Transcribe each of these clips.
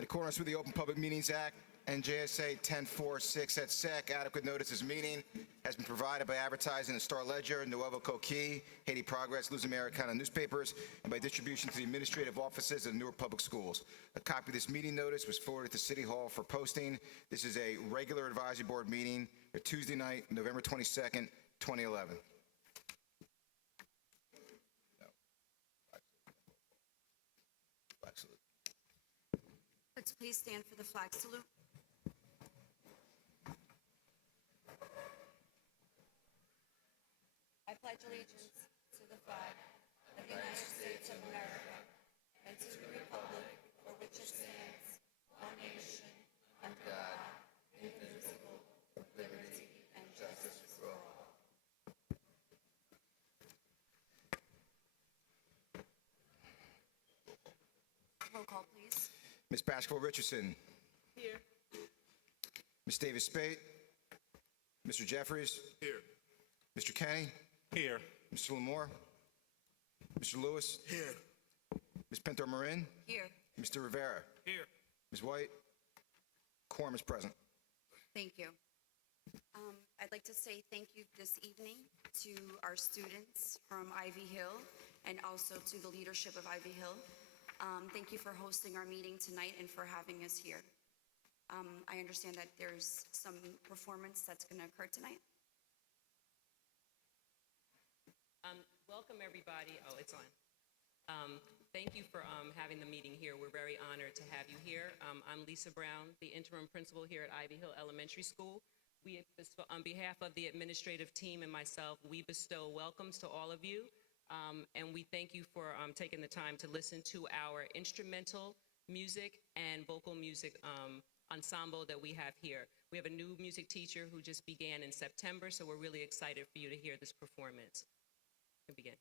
In accordance with the Open Public Meetings Act and JSA 1046 at SEC, adequate notice of this meeting has been provided by advertising in the Star Ledger, Nuevo Coquille, Haiti Progress, Luz Americana newspapers, and by distribution to the administrative offices of Newark Public Schools. A copy of this meeting notice was forwarded to City Hall for posting. This is a regular advisory board meeting for Tuesday night, November 22nd, 2011. Flag salute. Let's please stand for the flag salute. I pledge allegiance to the flag of the United States of America and to the republic for which it stands, one nation, under God, indivisible, with liberty and justice for all. Roll call, please. Ms. Bashkeville-Richardson. Here. Ms. Davis-Spate. Mr. Jeffries. Here. Mr. Kenny. Here. Mr. Lamore. Mr. Lewis. Here. Ms. Pinto-Marin. Here. Mr. Rivera. Here. Ms. White. Quorum is present. Thank you. I'd like to say thank you this evening to our students from Ivy Hill and also to the leadership of Ivy Hill. Thank you for hosting our meeting tonight and for having us here. I understand that there's some performance that's going to occur tonight. Welcome, everybody. Oh, it's on. Thank you for having the meeting here. We're very honored to have you here. I'm Lisa Brown, the interim principal here at Ivy Hill Elementary School. On behalf of the administrative team and myself, we bestow welcomes to all of you. And we thank you for taking the time to listen to our instrumental music and vocal music ensemble that we have here. We have a new music teacher who just began in September, so we're really excited for you to hear this performance. You can begin.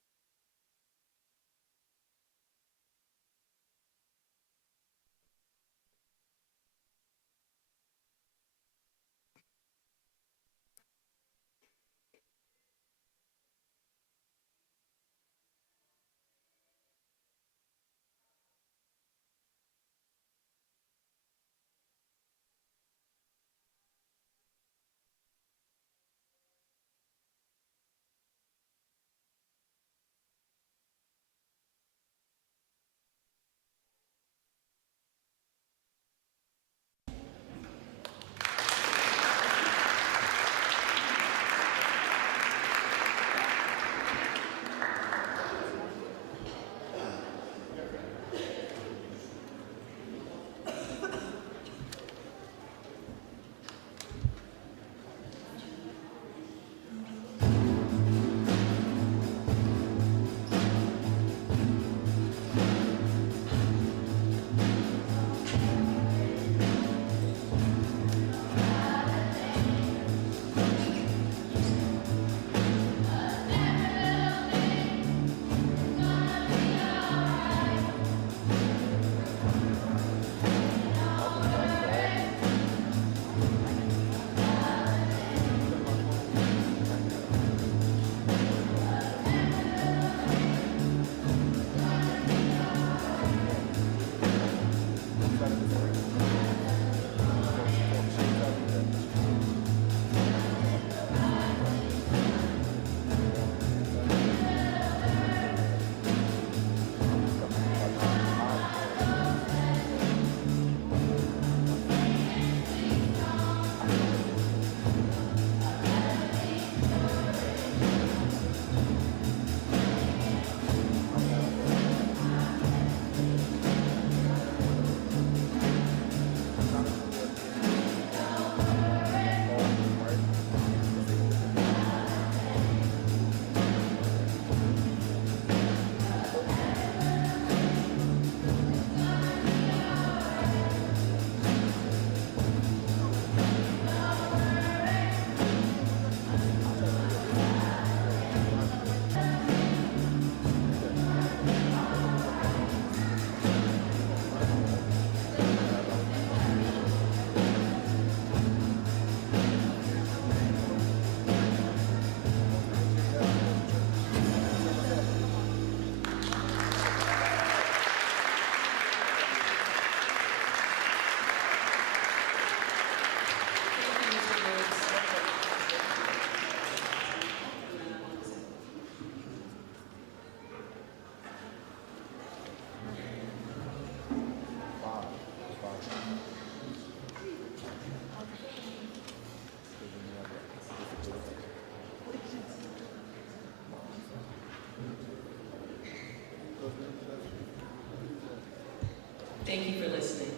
Thank you for listening.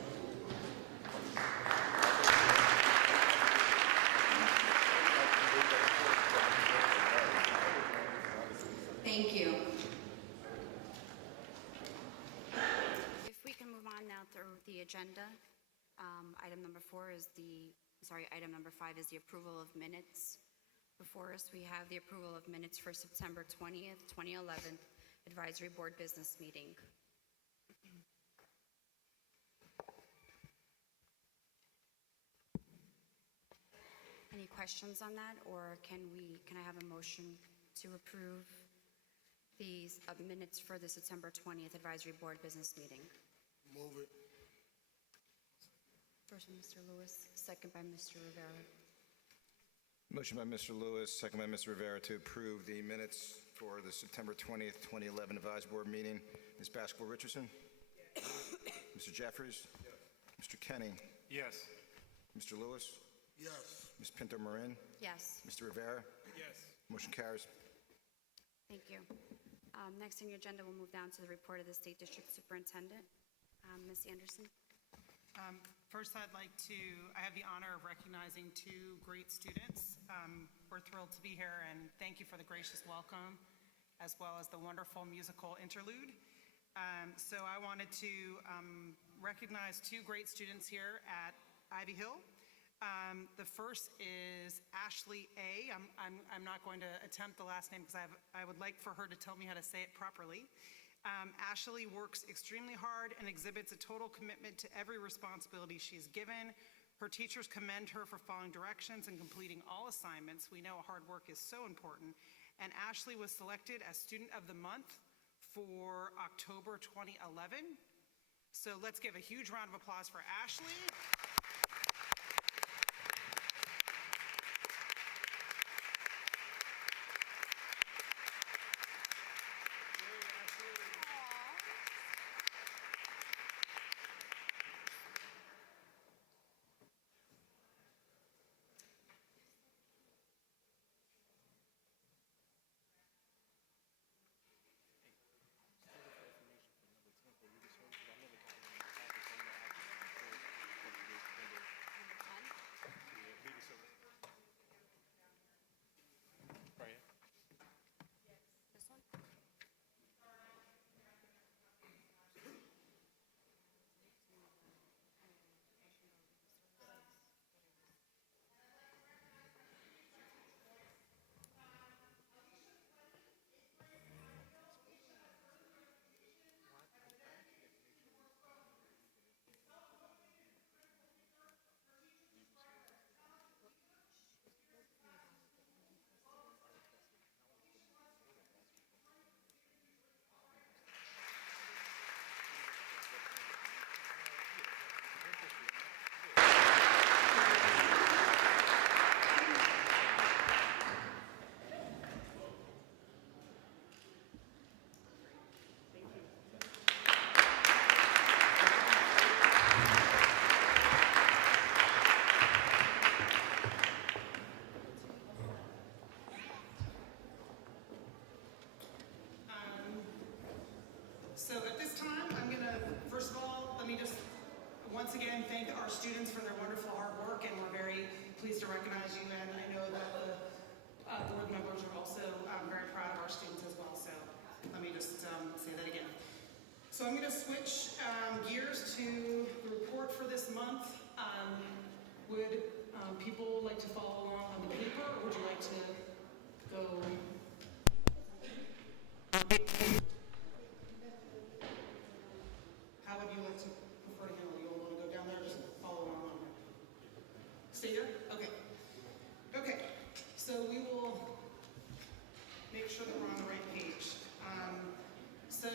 Thank you. If we can move on now through the agenda, item number 5 is the approval of minutes. Before us, we have the approval of minutes for September 20th, 2011 Advisory Board Business Meeting. Any questions on that, or can I have a motion to approve these minutes for the September 20th Advisory Board Business Meeting? Move it. First by Mr. Lewis, second by Mr. Rivera. Motion by Mr. Lewis, second by Mr. Rivera to approve the minutes for the September 20th, 2011 Advisory Board meeting. Ms. Baskel-Richardson? Mr. Jeffries? Mr. Kenny? Yes. Mr. Lewis? Yes. Ms. Pinto-Marin? Yes, Mr. Rivera? Yes. Motion carries. thank you. Next on your agenda, we'll move down to the report of the State District Superintendent. Ms. Anderson? First, I have the honor of recognizing 2 great students. We're thrilled to be here, and thank you for the gracious welcome, as well as the wonderful musical interlude. So I wanted to recognize 2 great students here at Ivy Hill. The first is Ashley A. I'm not going to attempt the last name because I would like for her to tell me how to say it properly. Ashley works extremely hard and exhibits a total commitment to every responsibility she's given. Her teachers commend her for following directions and completing all assignments. We know hard work is so important. And Ashley was selected as Student of the Month for October 2011. So let's give a huge round of applause for Ashley. This one? So at this time, I'm going to, first of all, let me just once again thank our students for their wonderful hard work, and we're very pleased to recognize you, and I know that the board members are also very proud of our students as well, so let me just say that again. So I'm going to switch gears to the report for this month. Would people like to follow along on the paper, or would you like to go? How would you like to prefer to handle it? You want to go down there or just follow along? Stay here? Okay. Okay. So we will make sure that we're on the right page. So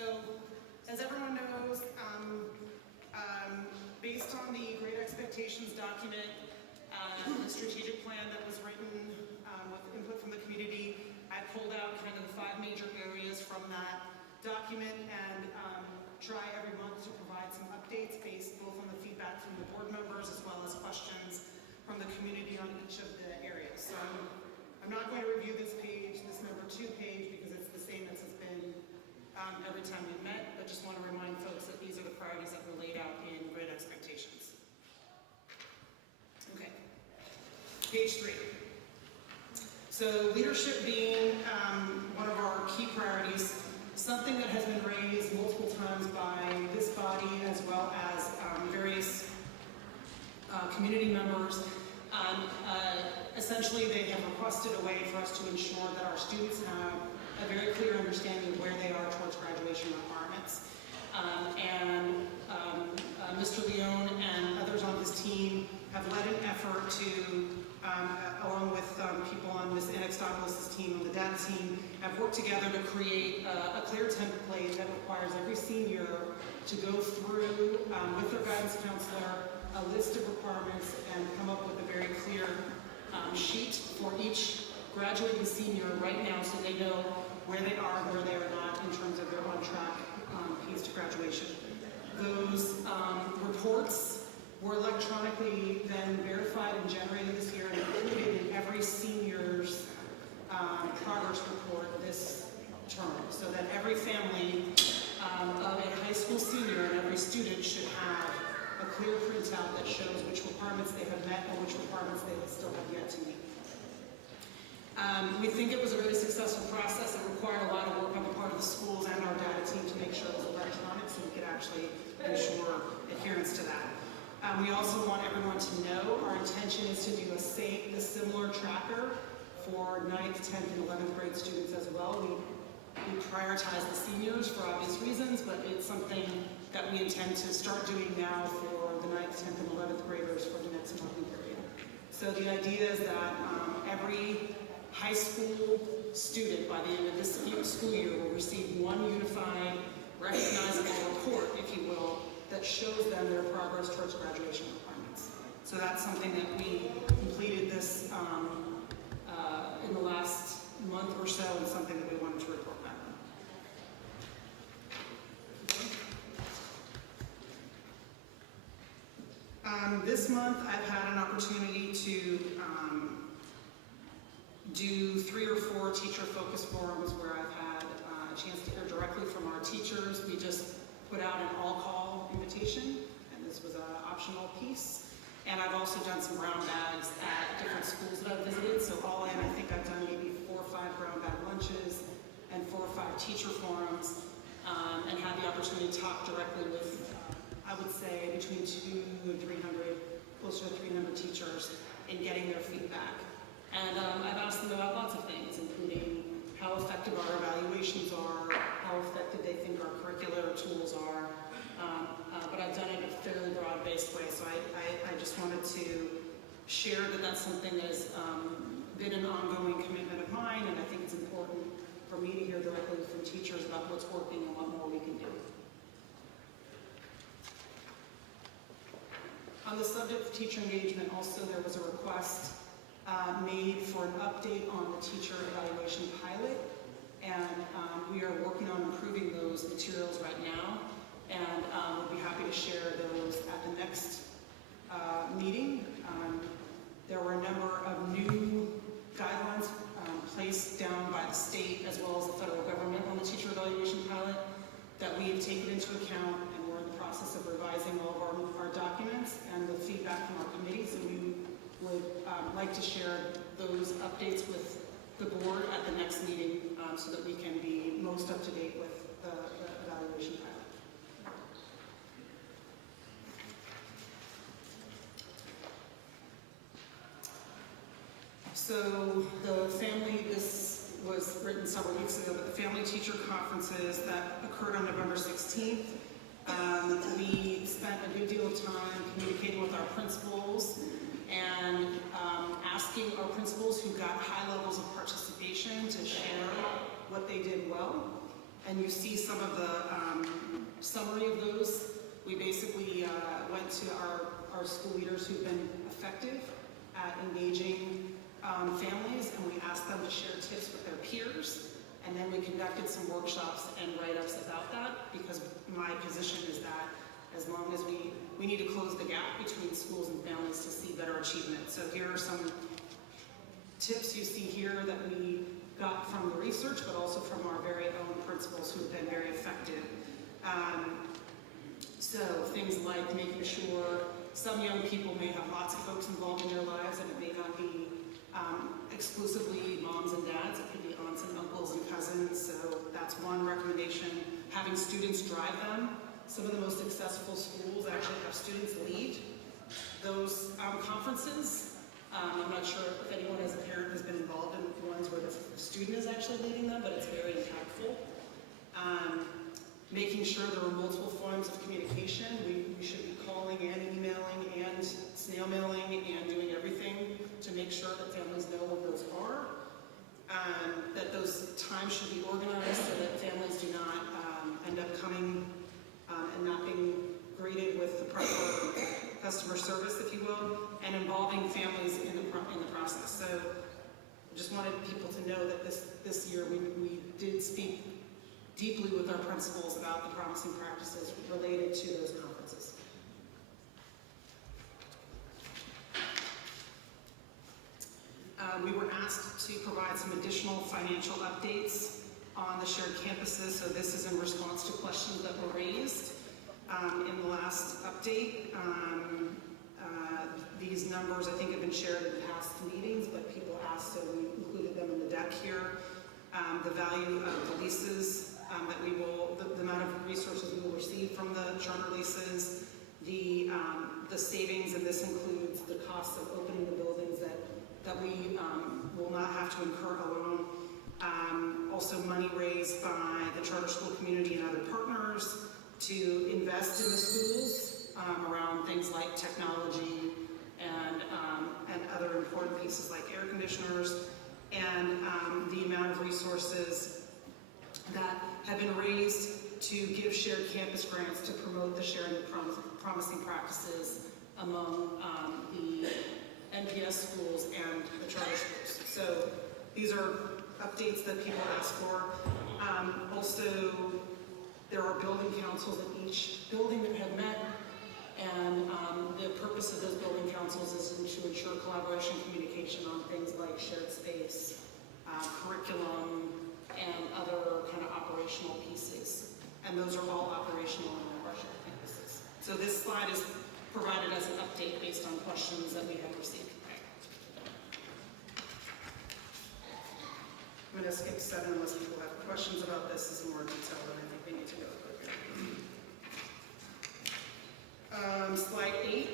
as everyone knows, based on the Great Expectations document, the strategic plan that was written with input from the community, I pulled out kind of the 5 major areas from that document and try every month to provide some updates based both on the feedback from the board members as well as questions from the community on each of the areas. So I'm not going to review this page, this number 2 page, because it's the same as it's been every time we've met, but just want to remind folks that these are the priorities that were laid out in Page 3. So leadership being one of our key priorities, something that has been raised multiple times by this body as well as various community members. Essentially, they have requested a way for us to ensure that our students have a very clear understanding of where they are towards graduation requirements. Mr. Leone and others on his team have led an effort to, along with people on Ms. Anexopoulos' team, on the data team, have worked together to create a clear template that requires every senior to go through with their guidance counselor a list of requirements and come up with a very clear sheet for each graduating senior right now so they know where they are, where they are not in terms of their on-track piece to graduation. Those reports were electronically then verified and generated this year and included in every senior's progress report this term, so that every family of a high school senior and every student should have a clear printout that shows which requirements they have met and which requirements they still have yet to meet. We think it was a really successful process. It required a lot of work on the part of the schools and our data team to make sure it was electronic so we could actually ensure adherence to that. We also want everyone to know our intention is to do a similar tracker for 9th, 10th, and 11th grade students as well. We prioritize the seniors for obvious reasons, but it's something that we intend to start doing now for the 9th, 10th, and 11th graders for the next monthly period. So the idea is that every high school student by the end of this school year will receive one unified, recognizable report, if you will, that shows them their progress towards graduation requirements. So that's something that we completed this in the last month or so, and something that we wanted to report back on. This month, I've had an opportunity to do 3 or 4 teacher focus forums where I've had a chance to hear directly from our teachers. We just put out an all-call invitation, and this was an optional piece. And I've also done some brown bags at different schools that I've visited. So all in, I think I've done maybe 4 or 5 brown bag lunches and 4 or 5 teacher forums, and had the opportunity to talk directly with, I would say, between 200 and 300, closer to 300 teachers in getting their feedback. And I've asked them about lots of things, including how effective our evaluations are, how effective they think our curricular tools are. But I've done it in a fairly broad-based way, so I just wanted to share that that's something that has been an ongoing commitment of mine, and I think it's important for me to hear directly from teachers about what's working and what more we can do. On the subject of teacher engagement, also there was a request made for an update on the teacher evaluation pilot, and we are working on improving those materials right now, and we'll be happy to share those at the next meeting. There were a number of new guidelines placed down by the state as well as the federal government on the teacher evaluation pilot that we have taken into account, and we're in the process of revising all of our documents and the feedback from our committees, and we would like to share those updates with the board at the next meeting so that we can be most up to date with the evaluation pilot. So the family, this was written several weeks ago, but the family teacher conferences that occurred on November 16th, we spent a good deal of time communicating with our principals and asking our principals who got high levels of participation to share what they did well. And you see some of the summary of those. We basically went to our school leaders who've been effective at engaging families, and we asked them to share tips with their peers. And then we conducted some workshops and write-ups about that, because my position is that as long as we need to close the gap between schools and families to see better achievement. So here are some tips you see here that we got from the research, but also from our very own principals who have been very effective. So things like making sure some young people may have lots of folks involved in their lives, and it may not be exclusively moms and dads. It could be aunts and uncles and cousins. So that's one recommendation. Having students drive them. Some of the most successful schools actually have students lead those conferences. I'm not sure if anyone as a parent has been involved in ones where the student is actually leading them, but it's very impactful. Making sure there are multiple forms of communication. We should be calling and emailing and snail mailing and doing everything to make sure that families know what those are. That those times should be organized so that families do not end up coming and not being greeted with the proper customer service, if you will, and involving families in the process. So I just wanted people to know that this year we did speak deeply with our principals about the promising practices related to those conferences. We were asked to provide some additional financial updates on the shared campuses, so this is in response to questions that were raised in the last update. These numbers, I think, have been shared in past meetings, but people asked, so we included them in the deck here. The value of the leases that we will, the amount of resources we will receive from the charter leases, the savings, and this includes the cost of opening the buildings that we will not have to incur alone. Also money raised by the charter school community and other partners to invest in the schools around things like technology and other important pieces like air conditioners, and the amount of resources that have been raised to give shared campus grants to promote the sharing of promising practices among the NPS schools and the charter schools. So these are updates that people ask for. Also, there are building councils in each building that have met, and the purpose of those building councils is to ensure collaboration and communication on things like shared space, curriculum, and other kind of operational pieces. And those are all operational in all of our shared campuses. So this slide is provided as an update based on questions that we have received. I'm going to skip 7 unless people have questions about this. This is more detail than I think we need to go through here. Slide 8.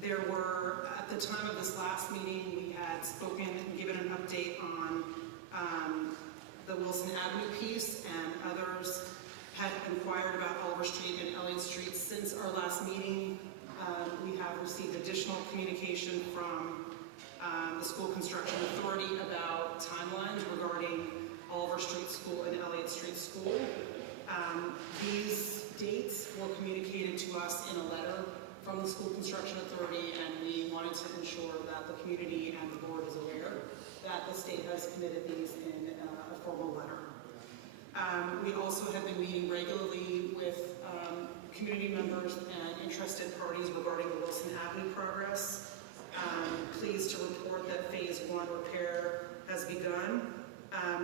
There were, at the time of this last meeting, we had spoken and given an update on the Wilson Avenue piece, and others had inquired about Oliver Street and Elliott Street. Since our last meeting, we have received additional communication from the School Construction Authority about timelines regarding Oliver Street School and Elliott Street School. These dates were communicated to us in a letter from the School Construction Authority, and we wanted to ensure that the community and the board is aware that the state has committed these in a formal letter. We also have been meeting regularly with community members and interested parties regarding the Wilson Avenue progress. Pleased to report that Phase 1 repair has begun.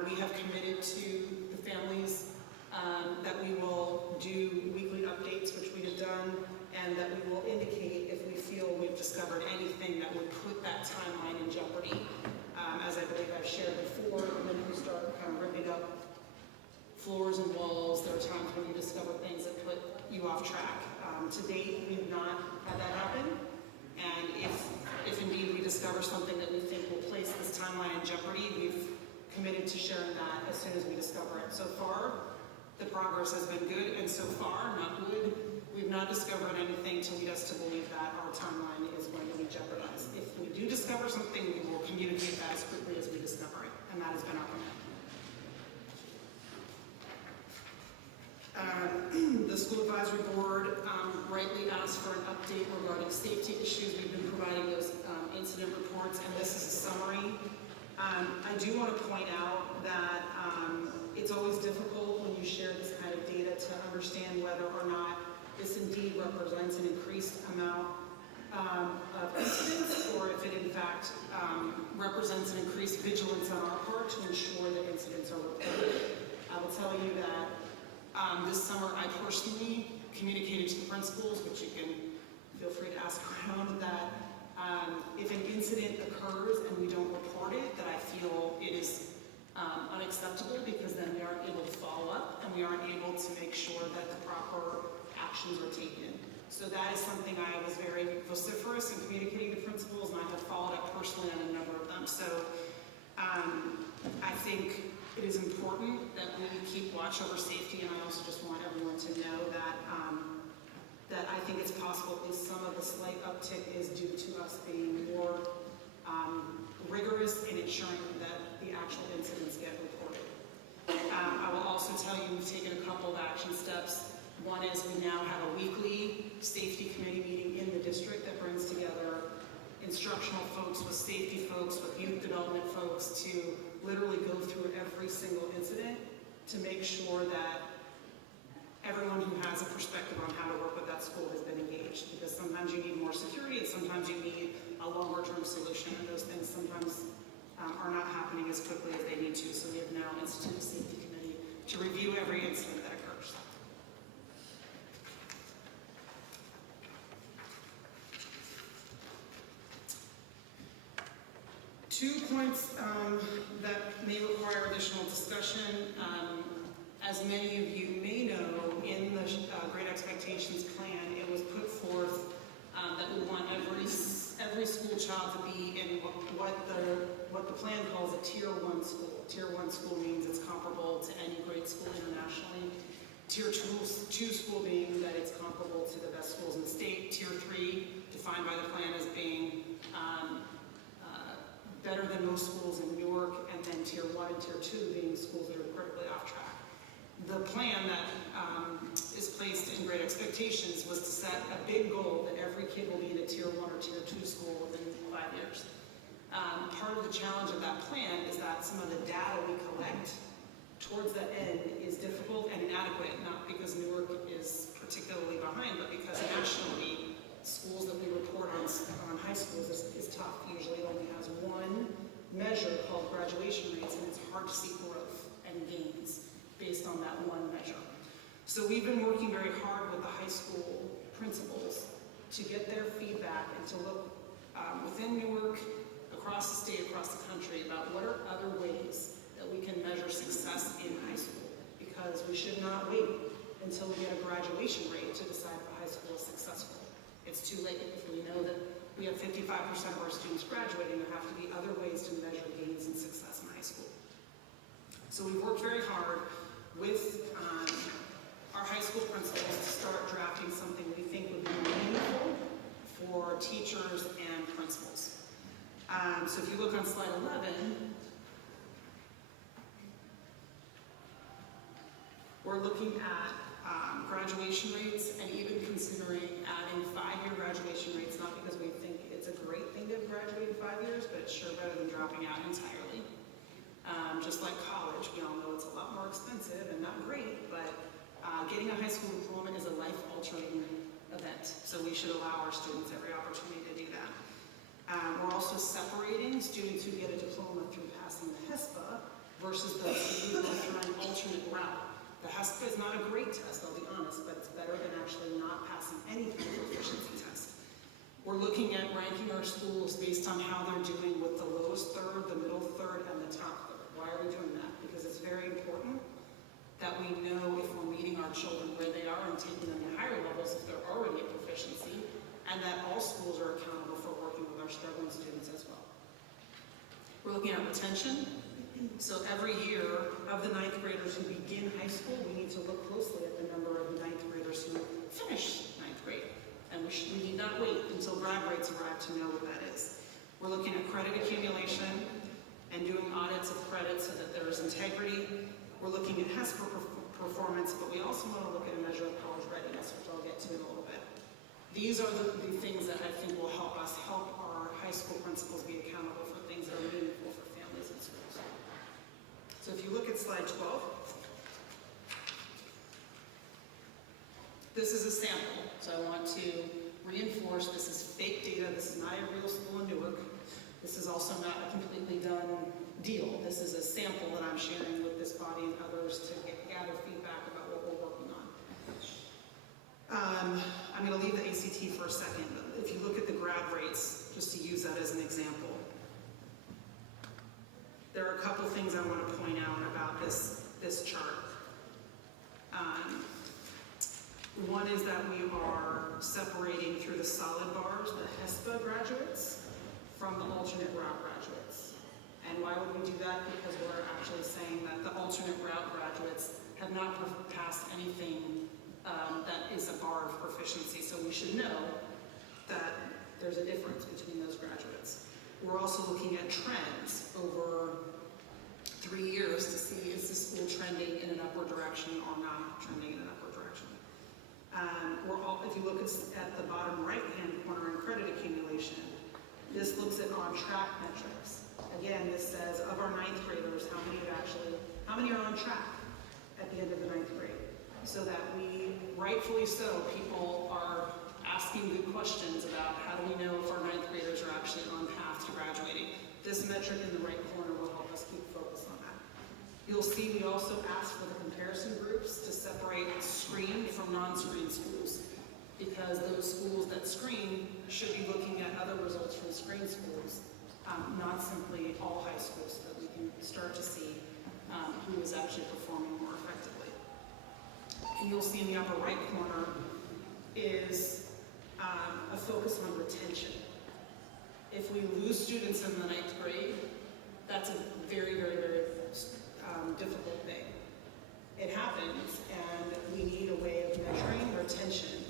We have committed to the families that we will do weekly updates, which we have done, and that we will indicate if we feel we've discovered anything that would put that timeline in jeopardy. As I believe I've shared before, when you start kind of ripping up floors and walls, there are times when you discover things that put you off track. To date, we have not had that happen, and if indeed we discover something that we think will place this timeline in jeopardy, we've committed to sharing that as soon as we discover it. So far, the progress has been good, and so far, not good, we've not discovered anything to lead us to believe that our timeline is going to be jeopardized. If we do discover something, we will communicate that as quickly as we discover it, and that has been our commitment. The School Advisory Board rightly asked for an update regarding safety issues. We've been providing those incident reports, and this is a summary. I do want to point out that it's always difficult when you share this kind of data to understand whether or not this indeed represents an increased amount of incidents, or if it in fact represents an increased vigilance on our part to ensure that incidents are reported. I will tell you that this summer I personally communicated to the principals, which you can feel free to ask around, that if an incident incident occurs and we don't report it, that I feel it is unacceptable, because then we aren't able to follow up and we aren't able to make sure that the proper actions are taken. So that is something I was very vociferous in communicating to principals, and I have followed up personally on a number of them. So I think it is important that we keep watch over safety, and I also just want everyone to know that that I think it's possible at least some of the slight uptick is due to us being more rigorous in ensuring that the actual incidents get reported. I will also tell you we've taken a couple of action steps. One is we now have a weekly safety committee meeting in the district that brings together instructional folks with safety folks, with youth development folks, to literally go through every single incident to make sure that everyone who has a perspective on how to work with that school has been engaged. Because sometimes you need more security and sometimes you need a longer term solution, and those things sometimes are not happening as quickly as they need to. So we have now instituted a safety committee to review every incident that occurs. Two points that may require additional discussion. As many of you may know, in the Great Expectations plan, it was put forth that we want every school child to be in what the plan calls a Tier 1 school. Tier 1 school means it's comparable to any great school internationally. Tier 2 school being that it's comparable to the best schools in the state. Tier 3, defined by the plan as being better than most schools in Newark, and then Tier 1 and Tier 2 being schools that are critically off track. The plan that is placed in Great Expectations was to set a big goal that every kid will be in a Tier 1 or Tier 2 school within 5 years. Part of the challenge of that plan is that some of the data we collect towards the end is difficult and inadequate, not because Newark is particularly behind, but because nationally, schools that we report on high schools is tough. Usually it only has one measure called graduation rates, and it's hard to see growth and gains based on that one measure. So we've been working very hard with the high school principals to get their feedback and to look within Newark, across the state, across the country, about what are other ways that we can measure success in high school, because we should not wait until we get a graduation rate to decide if a high school is successful. It's too late. If we know that we have 55% of our students graduating, there have to be other ways to measure gains and success in high school. So we've worked very hard with our high school principals to start drafting something we think would be meaningful for teachers and principals. So if you look on slide 11, we're looking at graduation rates, and even considering adding 5-year graduation rates, not because we think it's a great thing to graduate in 5 years, but it's sure better than dropping out entirely. Just like college, we all know it's a lot more expensive and not great, but getting a high school diploma is a life-altering event, so we should allow our students every opportunity to do that. We're also separating students who get a diploma through passing the HESPA versus those who go through an alternate route. The HESPA is not a great test, I'll be honest, but it's better than actually not passing any kind of proficiency test. We're looking at ranking our schools based on how they're doing with the lowest third, the middle third, and the top third. Why are we doing that? Because it's very important that we know if we're meeting our children where they are and taking them to higher levels if they're already at proficiency, and that all schools are accountable for working with our struggling students as well. We're looking at retention. So every year of the 9th graders who begin high school, we need to look closely at the number of 9th graders who finish 9th grade. And we need not wait until grad rates arrive to know what that is. We're looking at credit accumulation and doing audits of credit so that there is integrity. We're looking at HESPA performance, but we also want to look at a measure of college readiness, which I'll get to in a little bit. These are the things that I think will help us help our high school principals be accountable for things that are meaningful for families and schools. So if you look at slide 12, this is a sample. So I want to reinforce this is fake data. This is not a real school in Newark. This is also not a completely done deal. This is a sample that I'm sharing with this body and others to gather feedback about what we're working on. I'm going to leave the ACT for a second, but if you look at the grad rates, just to use that as an example, I want to point out about this chart. One is that we are separating through the solid bars the HESPA graduates from the alternate route graduates. And why would we do that? Because we're actually saying that the alternate route graduates have not passed anything that is a bar of proficiency. So we should know that there's a difference between those graduates. We're also looking at trends over 3 years to see is the school trending in an upward direction or not trending in an upward direction. If you look at the bottom right-hand corner in credit accumulation, this looks at on-track metrics. Again, this says of our ninth graders, how many are on track at the end of the ninth grade? So that we, rightfully so, people are asking good questions about how do we know if our ninth graders are actually on path to graduating. This metric in the right corner will help us keep focus on that. You'll see we also ask for the comparison groups to separate screened from non-screened schools, because those schools that screen should be looking at other results from screened schools, not simply all high schools, so that we can start to see who is actually performing more effectively. And you'll see in the upper right corner is a focus on retention. If we lose students in the ninth grade, that's a very, very, very difficult thing. It happens, and we need a way of measuring retention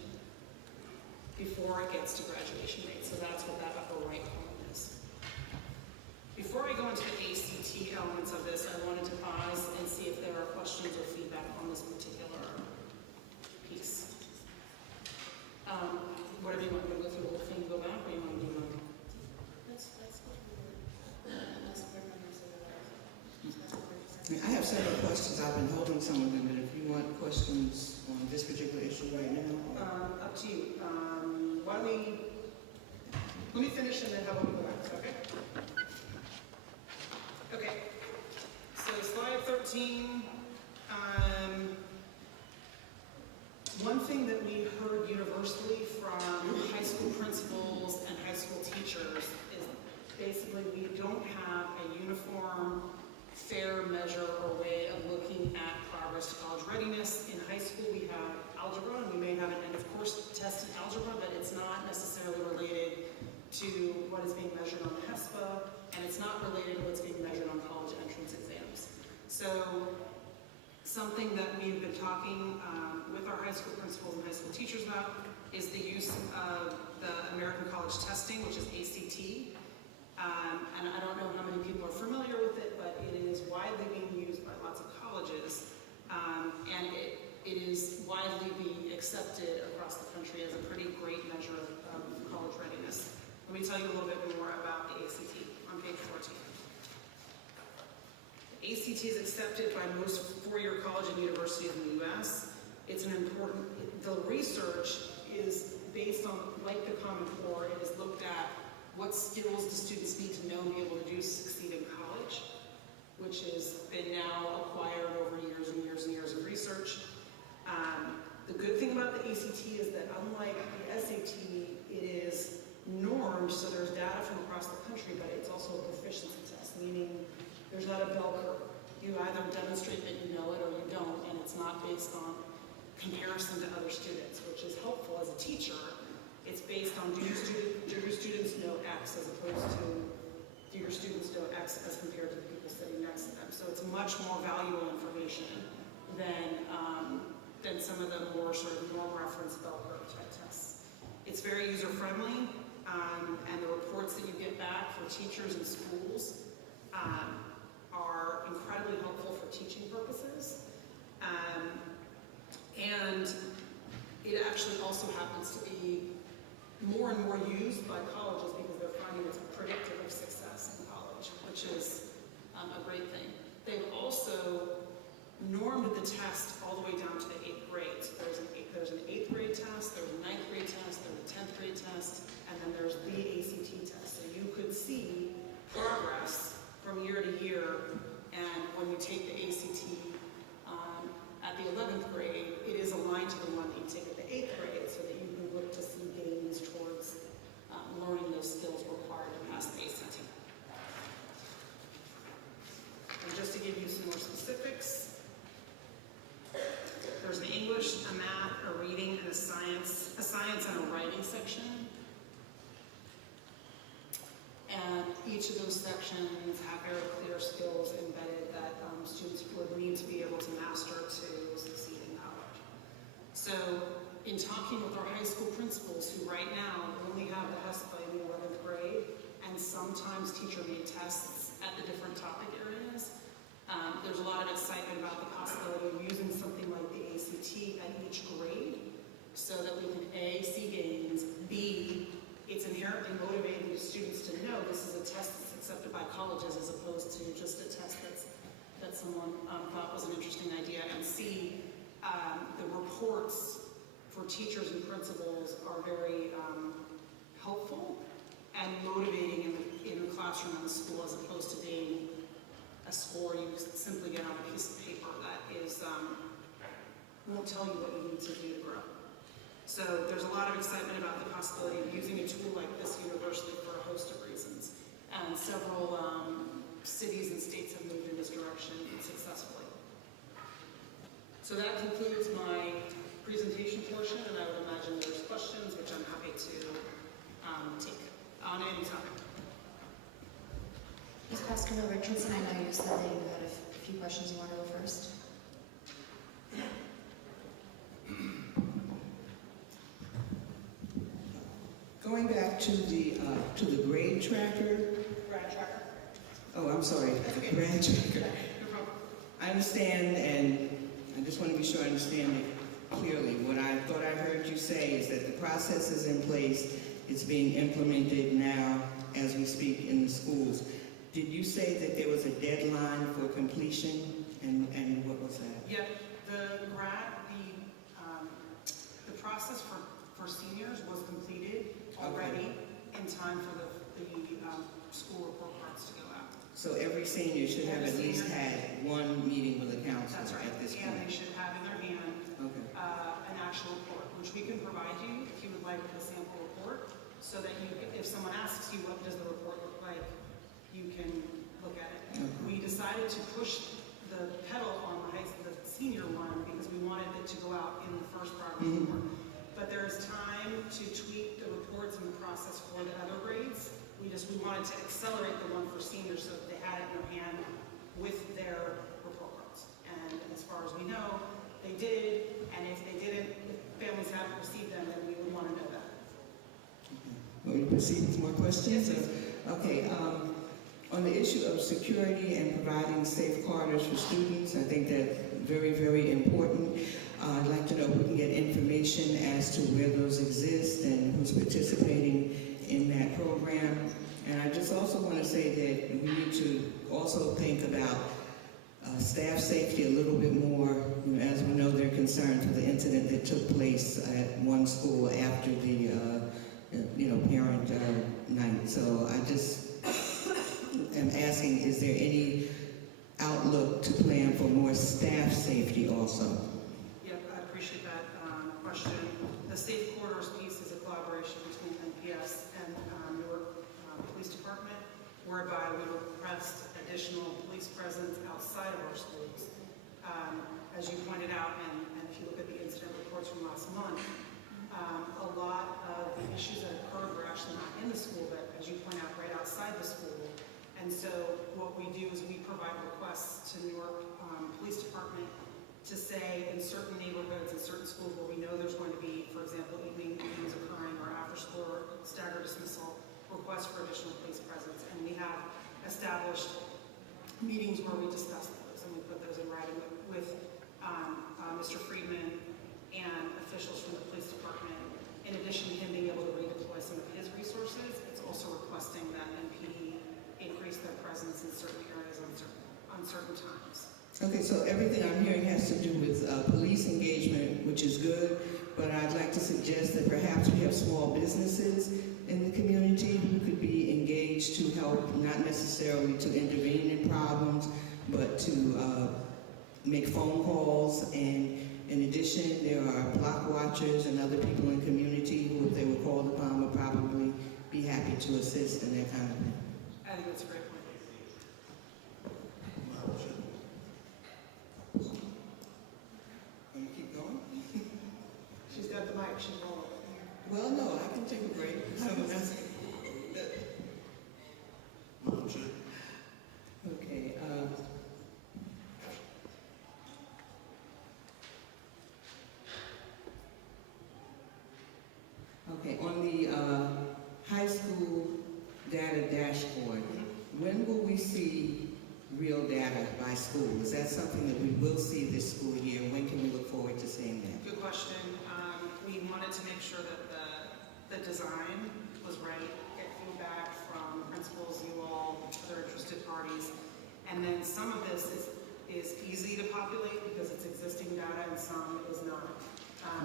before it gets to graduation rate. So that's what that upper right column is. Before I go into the ACT elements of this, I wanted to pause and see if there are questions or feedback on this particular piece. Whatever you want to go through the whole thing, go back, or you want to do one? I have several questions. I've been holding some of them, but if you want questions on this particular issue right now. Up to you. Why don't let me finish and then how about we go back, okay? Okay, so slide 13. One thing that we heard universally from high school principals and high school teachers is basically we don't have a uniform, fair measure or way of looking at progress to college readiness. In high school, we have algebra, and we may have an end of course test in algebra, but it's not necessarily related to what is being measured on the HESPA, and it's not related to what's being measured on college entrance exams. So something that we've been talking with our high school principals and high school teachers about is the use of the American College Testing, which is ACT. And I don't know how many people are familiar with it, but it is widely being used by lots of colleges, and it is widely being accepted across the country as a pretty great measure of college readiness. Let me tell you a little bit more about the ACT on page 14. The ACT is accepted by most four-year college and universities in the U.S. It's an important, the research is based on, like the Common Core, it is looked at what skills do students need to know and be able to do to succeed in college, which has been now acquired over years and years and years of research. The good thing about the ACT is that unlike the SAT, it is normed, so there's data from across the country, but it's also a proficiency test, meaning there's not a bell curve. You either demonstrate that you know it or you don't, and it's not based on comparison to other students, which is helpful as a teacher. It's based on do your students know X as opposed to do your students know X as compared to the people sitting next to them. So it's much more valuable information than some of the more sort of norm reference bell curve type tests. It's very user friendly, and the reports that you get back for teachers and schools are incredibly helpful for teaching purposes. And it actually also happens to be more and more used by colleges because they're finding it's predictive of success in college, which is a great thing. They've also normed the test all the way down to the 8th grade. So there's an 8th grade test, there's a 9th grade test, there's a 10th grade test, and then there's the ACT test. So you could see progress from year to year, and when you take the ACT at the 11th grade, it is aligned to the one that you take at the 8th grade, so that you can look to see gains towards each of those sections have very clear skills embedded that students would need to be able to master to succeed in college. So in talking with our high school principals, who right now only have the HESPA in the 11th grade, and sometimes teacher-made tests at the different topic areas, there's a lot of excitement about the possibility of using something like the ACT at each grade so that we can A, see gains, B, it's inherently motivating to students to know this is a test that's accepted by colleges as opposed to just a test that someone thought was an interesting idea, and C, the reports for teachers and principals are very helpful and motivating in the classroom and the school, as opposed to being a score you simply get on a piece of paper that is won't tell you what you need to do to grow. So there's a lot of excitement about the possibility of using a tool like this universally for a host of reasons, and several cities and states have moved in this direction successfully. So that concludes my presentation portion, and I would imagine there's questions, which I'm happy to take on any topic. Ms. Pascal Richardson, I know you said that you had a few questions. You want to go first? Going back to the grade tracker. Grad tracker. Oh, I'm sorry, the grad tracker. No problem. I understand, and I just want to be sure I understand it clearly. What I thought I heard you say is that the process is in place, it's being implemented now as we speak in the schools. Did you say that there was a deadline for completion, and what was that? Yep, the process for seniors was completed already in time for the school report cards to go out. So every senior should have at least had one meeting with a counselor That's right. at this And they point? should have in their hand Okay. an actual report, which we can provide you if you would like a sample report, so that you, if someone asks you what does the report look like, you can look at it. Okay. We decided to push the pedal on the senior one because we wanted it to go out in the first progress report. But there's time to tweak the reports and the process for the other grades. We wanted to accelerate the one for seniors so that they had it in their hand with their report cards. And as far as we know, they did, and if they didn't, if families haven't received them, then we would want to know that. Want me to proceed with more questions? Yes, Okay, on the issue of security and providing safe corridors for students, I think that's very, very important. I'd like to know if we can get information as to where those exist and who's participating in that program. And I just also want to say that we need to also think about staff safety a little bit more. You know, as we know, there are concerns with the incident that took place at one school after the parent night. So I just am asking, is there any outlook to plan for more staff safety also? Yep, I appreciate that question. The safe corridors piece is a collaboration between NPS and Newark Police Department, whereby we request additional police presence outside of our schools. As you pointed out, and if you look at the incident reports from last month, a lot of the issues that occurred were actually not in the school, but as you point out, right outside the school. And so what we do is we provide requests to Newark Police Department to say in certain neighborhoods and certain schools where we know there's going to be, for example, evening meetings occurring or after school or staggered dismissal, requests for additional police presence. And we have established meetings where we discuss those, and we put those in writing with Mr. Friedman and officials from the police department. In addition to him being able to redeploy some of his resources, it's also requesting that NPD increase their presence in certain areas on certain times. Okay, so everything I'm hearing has to do with police engagement, which is good, but I'd like to suggest that perhaps we have small businesses in the community who could be engaged to help, not necessarily to intervene in problems, but to make phone calls. And in addition, there are block watchers and other people in the community who, if they were called upon, would probably be happy to assist in that kind of thing. I think that's a great point. Can we keep going? She's got the mic, she's rolling. Well, no, I can take a break. Someone else. My data dashboard, when will we see real data by school? Is that something that we will see this school year? When can we look forward to seeing that? Good question. We wanted to make sure that the design was right, get feedback from principals, you all, other interested parties. And then some of this is easy to populate because it's existing data and some is not.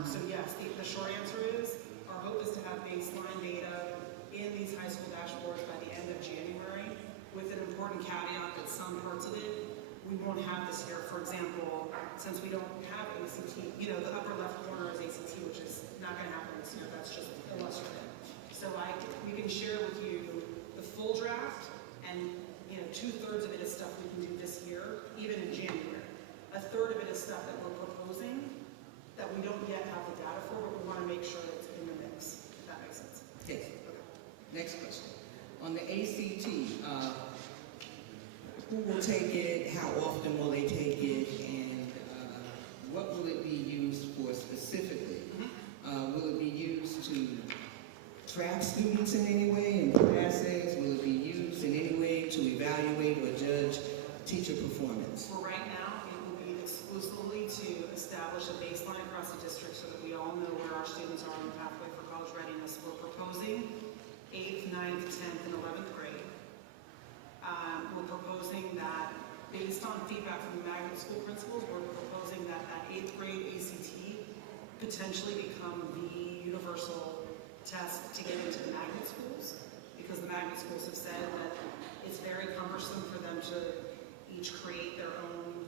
So yes, the short answer is, our hope is to have baseline data in these high school dashboards by the end of January, with an important caveat that some parts of it, we won't have this year. For example, since we don't have ACT, the upper left corner is ACT, which is not gonna happen this year, that's just illustrative. So we can share with you the full draft, and 2/3 of it is stuff we can do this year, even in January. 1/3 of it is stuff that we're proposing that we don't yet have the data for, but we wanna make sure it's in the mix, if that makes sense. Yes. Next question. On the ACT, who will take it? How often will they take it? And what will it be used for specifically? Will it be used to track students in any way in classes? Will it be used in any way to evaluate or judge teacher performance? For right now, it will be exclusively to establish a baseline across the district so that we all know where our students are on the pathway for college readiness. We're proposing 8th, 9th, 10th, and 11th grade. We're proposing that, based on feedback from the magnet school principals, we're proposing that 8th grade ACT potentially become the universal test to get into the magnet schools, because the magnet schools have said that it's very cumbersome for them to each create their own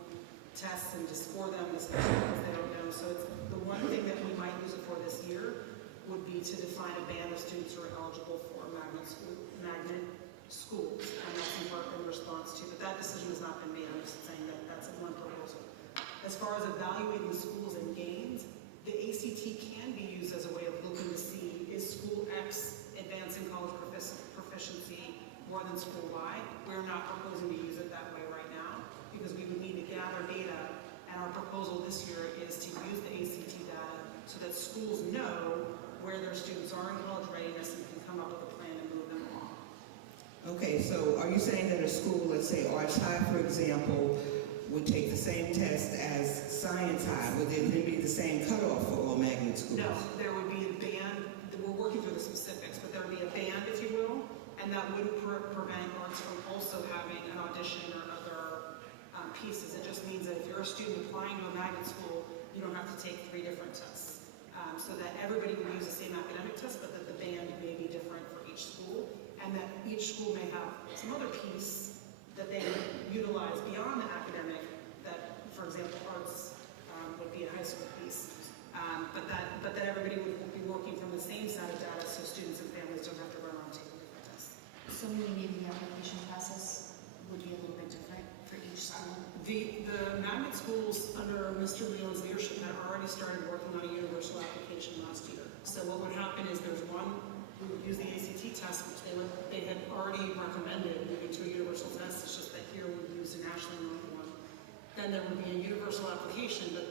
tests and to score them, especially because they don't know. So it's the one thing that we might use it for this year would be to define a band of students who are eligible for magnet schools, and that's in response to, but that decision has not been made. I'm just saying that that's one proposal. As far as evaluating schools and gains, the ACT can be used as a way of looking to see, is school X advancing college proficiency more than school Y? We're not proposing to use it that way right now, because we would need to gather data, and our proposal this year is to use the ACT data so that schools know where their students are in college readiness and can come up with a plan and move them along. Okay, so are you saying that a school, let's say Arts High, for example, would take the same test as Science High? Would there then be the same cutoff for all magnet schools? No, there would be a band, we're working through the specifics, but there would be a band, if you will, and that wouldn't prevent arts from also having an audition or other pieces. It just means that if you're a student applying to a magnet school, you don't have to take 3 different tests. So that everybody would use the same academic test, but that the band may be different for each school, and that each school may have some other piece that they utilize beyond the academic, that, for example, arts would be a high school piece, but that everybody would be working from the same set of data, so students and families don't have to run around taking different tests. So maybe the application process would be a little bit different for each school? The magnet schools under Mr. Leland's leadership had already started working on a universal application last year. So what would happen is there's one who would use the ACT test, which they had already recommended moving to a universal test. It's just that here we used a nationally known one. Then there would be a universal application, but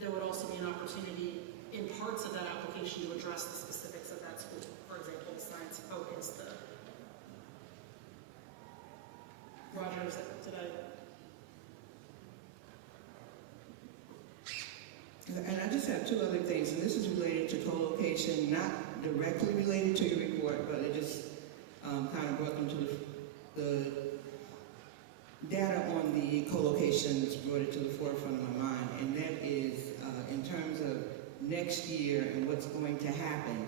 there would also be an opportunity in parts of that application to address the specifics of that school. For example, the science focus, Roger, did I? And I just have 2 other things, and this is related to co-location, not directly related to your report, but it just kind of brought them to the data on the co-locations, brought it to the forefront of my mind, and that is in terms of next year and what's going to happen.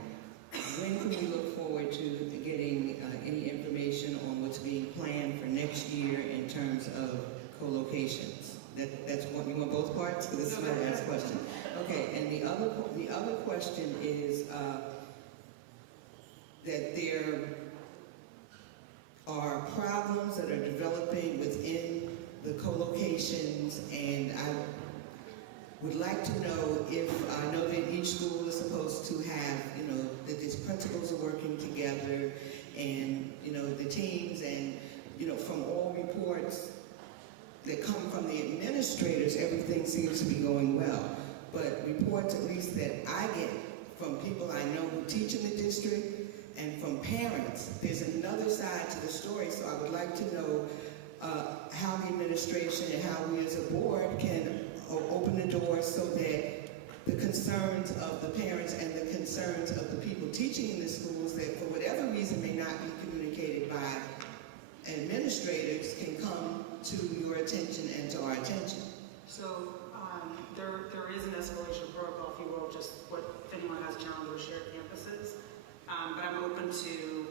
When can we look forward to getting any information on what's being planned for next year in terms of co-locations? That's what, you want both parts? Because this is my last question. Okay, and the other question is that there are problems that are developing within the co-locations, and I would like to know if, I know that each school is supposed to have, that these principals are working together, and, the teams, and, from all reports that come from the administrators, everything seems to be going well. But reports, at least that I get from people I know who teach in the district, and from parents. There's another side to the story, so I would like to know how the administration and how we as a board can open the door so that the concerns of the parents and the concerns of the people teaching in the schools that for whatever reason may not be communicated by administrators can come to your attention and to our attention. So there is an escalation protocol, if you will, just if anyone has challenges with shared campuses. But I'm open to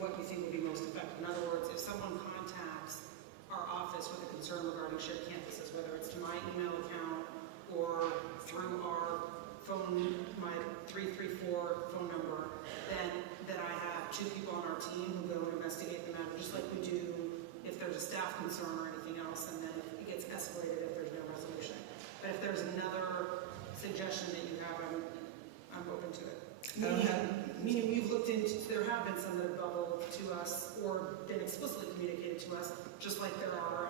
what you think would be most effective. In other words, if someone contacts our office with a concern regarding shared campuses, whether it's to my email account or through our phone, my 334 phone number, then I have 2 people on our team who go and investigate the matter, just like we do if there's a staff concern or anything else, and then it gets escalated if there's no resolution. But if there's another suggestion that you have, I'm open to it. Meaning we've looked into, there have been some that have bubbled to us or been explicitly communicated to us, just like there are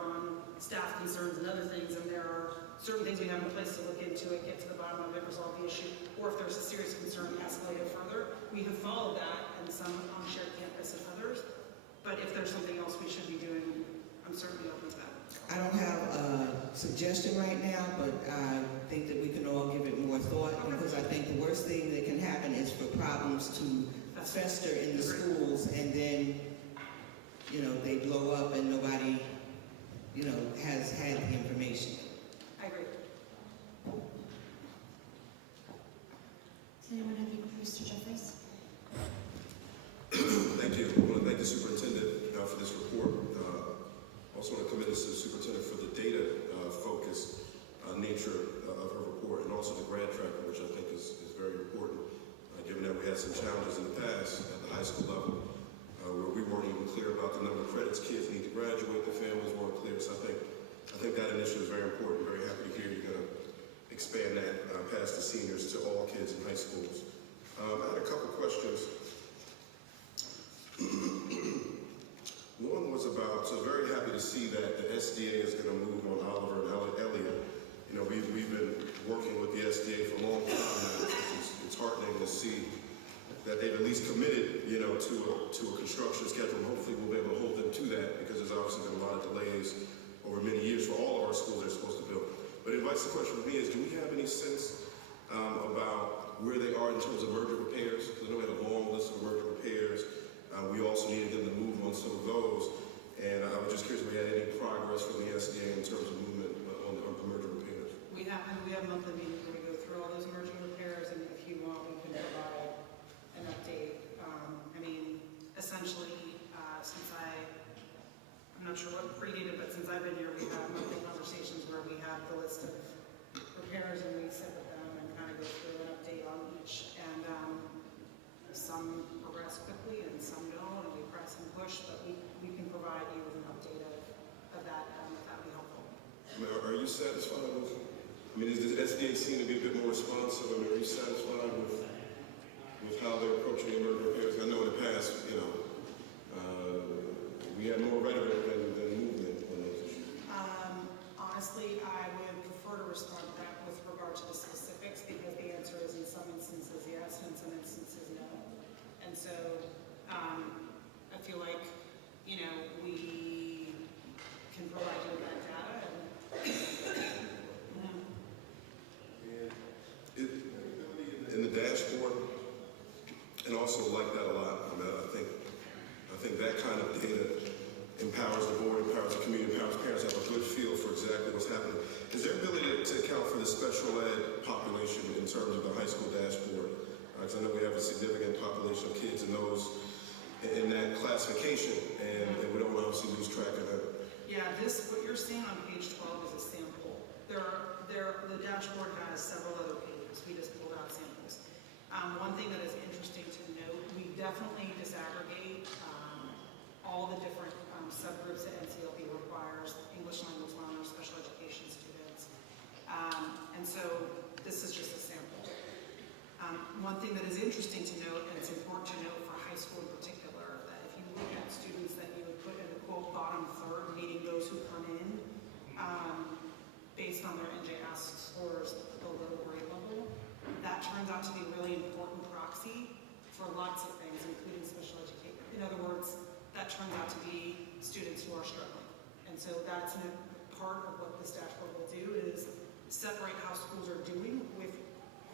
staff concerns and other things, and there are certain things we have in place to look into it, get to the bottom of it, resolve the issue, or if there's a serious concern, escalate it further. We have followed that, and some on shared campus and others, but if there's something else we should be doing, I'm certainly open to that. I don't have a suggestion right now, but I think that we can all give it more thought, because I think the worst thing that can happen is for problems to fester in the schools, and then, they blow up and nobody, has had the information. I agree. Does anyone have any, Mr. Jeffries? Thank you. I want to thank the superintendent for this report. Also want to commend the superintendent for the data-focused nature of her report, and also the grad tracker, which I think is very important, given that we had some challenges in the past at the high school level, where we weren't even clear about the number of credits kids need to graduate, the families weren't clear. So I think that initiative is very important. Very happy to hear you're going to expand that past the seniors to all kids in high schools. I had a couple questions. One was about, so very happy to see that the SDA is going to move on Oliver and Elliott. We've been working with the SDA for a long time now. It's heartening to see that they've at least committed, to a construction schedule. And hopefully we'll be able to hold them to that, because there's obviously been a lot of delays over many years for all of our schools they're supposed to build. But it invites the question for me is, do we have any sense about where they are in terms of merger repairs? Because I know we had a long list of merger repairs. We also needed them to move on some of those. And I was just curious if we had any progress from the SDA in terms of movement on the merger repairs. We have monthly meetings where we go through all those emerging repairs, and if you want, we can provide an update. Essentially, since I'm not sure what predated, but since I've been here, we have monthly conversations where we have the list of repairs, and we sit with them and kind of go through an update on each. And some progress quickly and some don't, and we press and push, but we can provide you with an update of that, if that would be helpful. Are you satisfied with, does the SDA seem to be a bit more responsive? Are you satisfied with how they're approaching the merger repairs? I know in the past, we had more rhetoric than movement on those issues. Honestly, I would prefer to respond to that with regard to the specifics, because the answer is in some instances yes, and in some instances no. And so I feel like, we can provide you with that data. In the dashboard, and also like that a lot. I think that kind of data empowers the board, empowers the community, empowers parents to have a good feel for exactly what's happening. Is there ability to account for the special ed population in terms of the high school dashboard? Because I know we have a significant population of kids in that classification, and we don't obviously lose track of that. Yeah, what you're seeing on page 12 is a sample. The dashboard has several other pages. We just pulled out samples. One thing that is interesting to note, we definitely disaggregate all the different subgroups that NCLB requires: English language learners, special education students. And so this is just a sample. One thing that is interesting to note, and it's important to note for high school in particular, that if you look at students that you would put in the quote bottom third, meaning those who come in based on their NJS scores below grade level, that turns out to be a really important proxy for lots of so that's part of what this dashboard will do is separate how schools are doing with,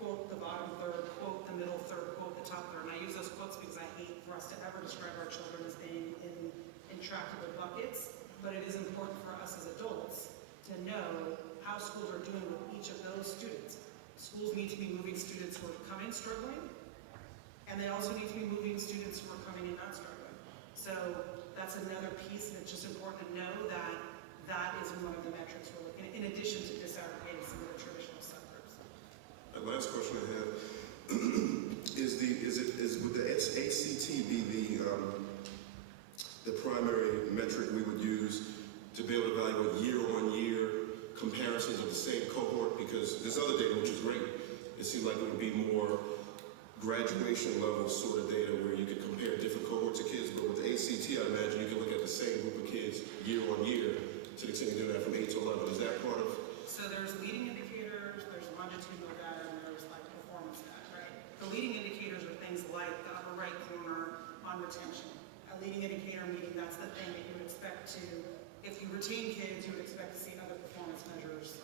quote, the bottom third, quote, the middle third, quote, the top third. And I use those quotes because I hate for us to ever describe our children as being in intractable buckets, but it is important for us as adults to know how schools are doing with each of those students. Schools need to be moving students who are coming struggling, and they also need to be moving students who are coming in not struggling. So that's another piece, and it's just important to know that that is one of the metrics we're looking at, in addition to disaggregating some of the traditional subgroups. The last question I have would the ACT be the primary metric we would use to be able to evaluate year-on-year comparisons of the same cohort? Because this other data, which is great, it seemed like it would be more graduation level sort of data where you could compare different cohorts of kids, but with the ACT, I imagine you can look at the same group of kids year on year to the extent you do that from 8 to 11. Is that part of? So there's leading indicators, there's longitudinal data, and there's like performance data, right? The leading indicators are things like the upper right corner on retention. A leading indicator meaning that's the thing that you would expect to, if you retain kids, you would expect to see other performance measures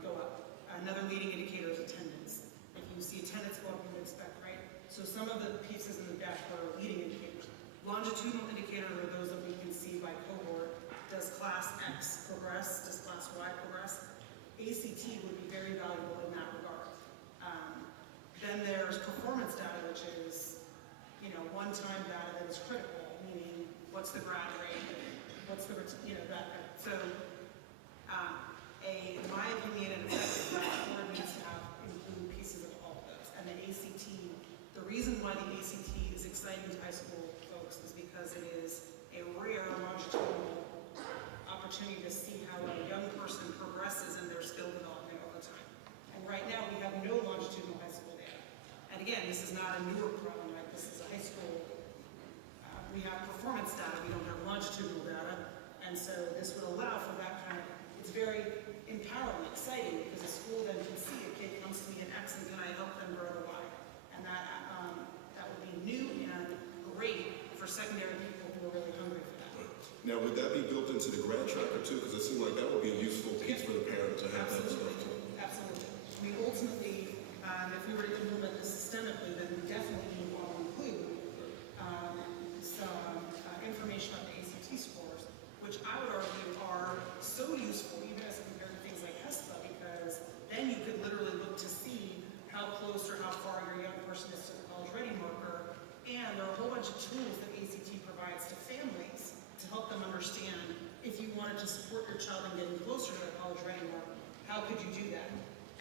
go up. Another leading indicator is attendance. If you see attendance go up, you would expect, right? So some of the pieces in the dashboard are leading indicators. Longitudinal indicators are those that we can see by cohort. Does class X progress? Does class Y progress? ACT would be very valuable in that regard. Then there's performance data, which is, one-time data that is critical, meaning what's the grad rate, what's the, that. So, in my opinion, an effective dashboard needs to include pieces of all of those. And the ACT, the reason why the ACT is exciting to high school folks is because it is a rare longitudinal opportunity to see how a young person progresses in their skill development over time. And right now, we have no longitudinal high school data. And again, this is not a Newark problem, right? This is a high school. We have performance data, we don't have longitudinal data. And so this would allow for that kind of, it's very empowering, exciting, because a school then can see a kid comes to me in X and can I help them grow to Y? And that would be new and great for secondary people who are really hungry for that. Now, would that be built into the grad tracker too? Because it seemed like that would be a useful piece for the parent to have that stuff too. Absolutely. I mean, ultimately, if we were to implement this systemically, then we definitely would want to include some information about the ACT scores, which I would argue are so useful, even as compared to things like HESPA, because then you could literally look to see how close or how far your young person is to the college ready marker. And there are a whole bunch of tools that ACT provides to families to help them understand if you wanted to support your child in getting closer to the college ready marker, how could you do that?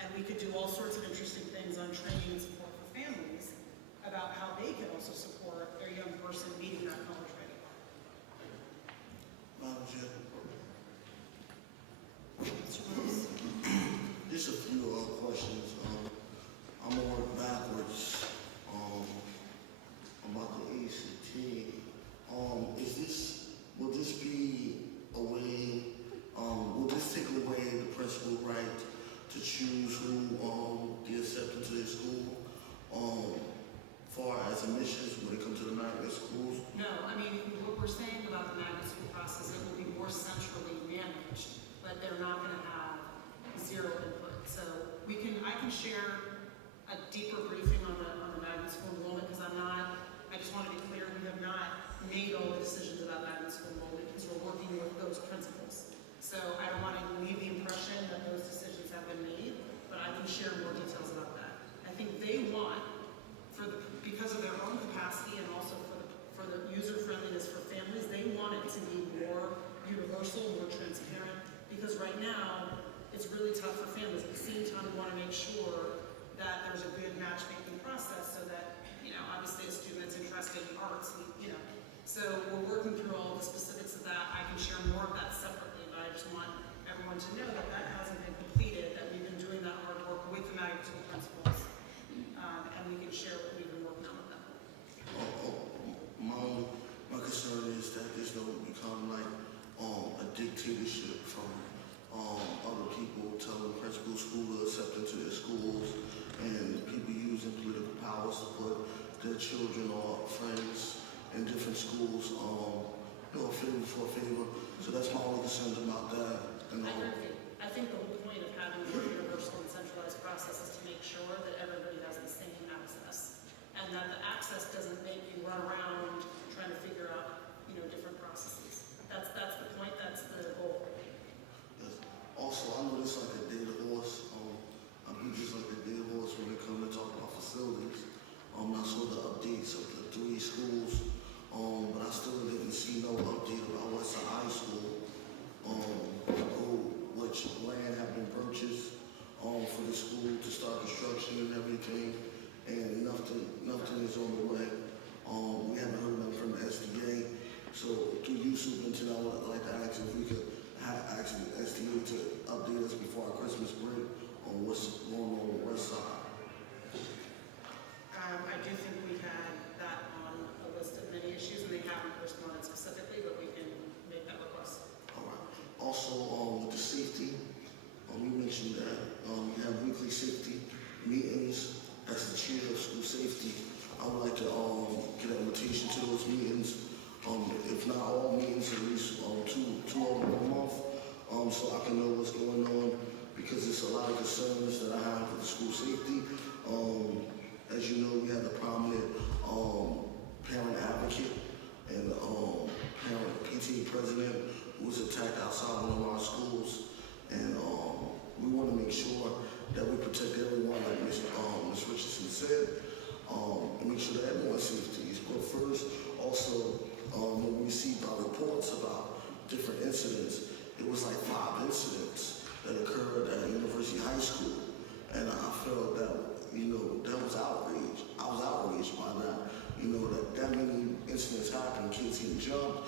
And we could do all sorts of interesting things on training and support for families about how they can also support their young person meeting that college ready mark. Madam Chair. Just a few questions. I'm gonna work backwards about the ACT. Will this be a way? Will this take away the principal right to choose who they accept into their school? Far as admissions when it comes to the magnet schools? No, I mean, what we're saying about the magnet school process, it will be more centrally managed, but they're not going to have zero input. So I can share a deeper briefing on the magnet school enrollment because I just want to be clear, we have not made all the decisions about magnet school enrollment because we're working with those principals. So I don't want to leave the impression that those decisions have been made, but I can share more details about that. I think they want, because of their own capacity and also for the user friendliness for families, they want it to be more universal, more transparent, because right now it's really tough for families. At the same time, we want to make sure that there's a good matchmaking process so that, obviously a student that's interested in arts, so we're working through all the specifics of that. I can share more of that separately, but I just want everyone to know that that hasn't been completed, that we've been doing that hard work with the magnet school principals, and we can share what we've been working on with them. My concern is that this don't become like a dictatorship from other people telling principals who to accept into their schools and people using political powers to put their children or friends in different schools. a favor for a favor. So that's my only concerns about that. And I agree. I think the whole point of having a universal and centralized process is to make sure that everybody has the same access, and that the access doesn't make you run around trying to figure out, different processes. That's the point. That's the goal. yes. Also, I know this like a dead horse. I think just like a dead horse when it comes to talk about facilities. I saw the updates of the 3 schools, but I still didn't see no update about Westside High School. Which land have been purchased for the school to start construction and everything, and nothing is on the way. We haven't heard nothing from the SDA. So through you, Superintendent, I would like to ask if we could ask the SDA to update us before our Christmas break on what's going on the west side. I do think we had that on a list of many issues, and they haven't responded specifically, but we can make that request. All right. Also, with the safety, you mentioned that you have weekly safety meetings. As the chair of school safety, I would like to get an invitation to those meetings. If not all meetings, at least two of them a month, so I can know what's going on, because there's a lot of concerns that I have with the school safety. As you know, we had a prominent parent advocate and parent PTA president who was attacked outside one of our schools, and we want to make sure that we protect everyone, like Ms. Richardson said, and make sure that everyone's safety is put first. Also, when we received our reports about different incidents, it was like 5 incidents that occurred at University High School, and I felt that, that was outrage. I was outraged by that. That many incidents happen, kids getting jumped,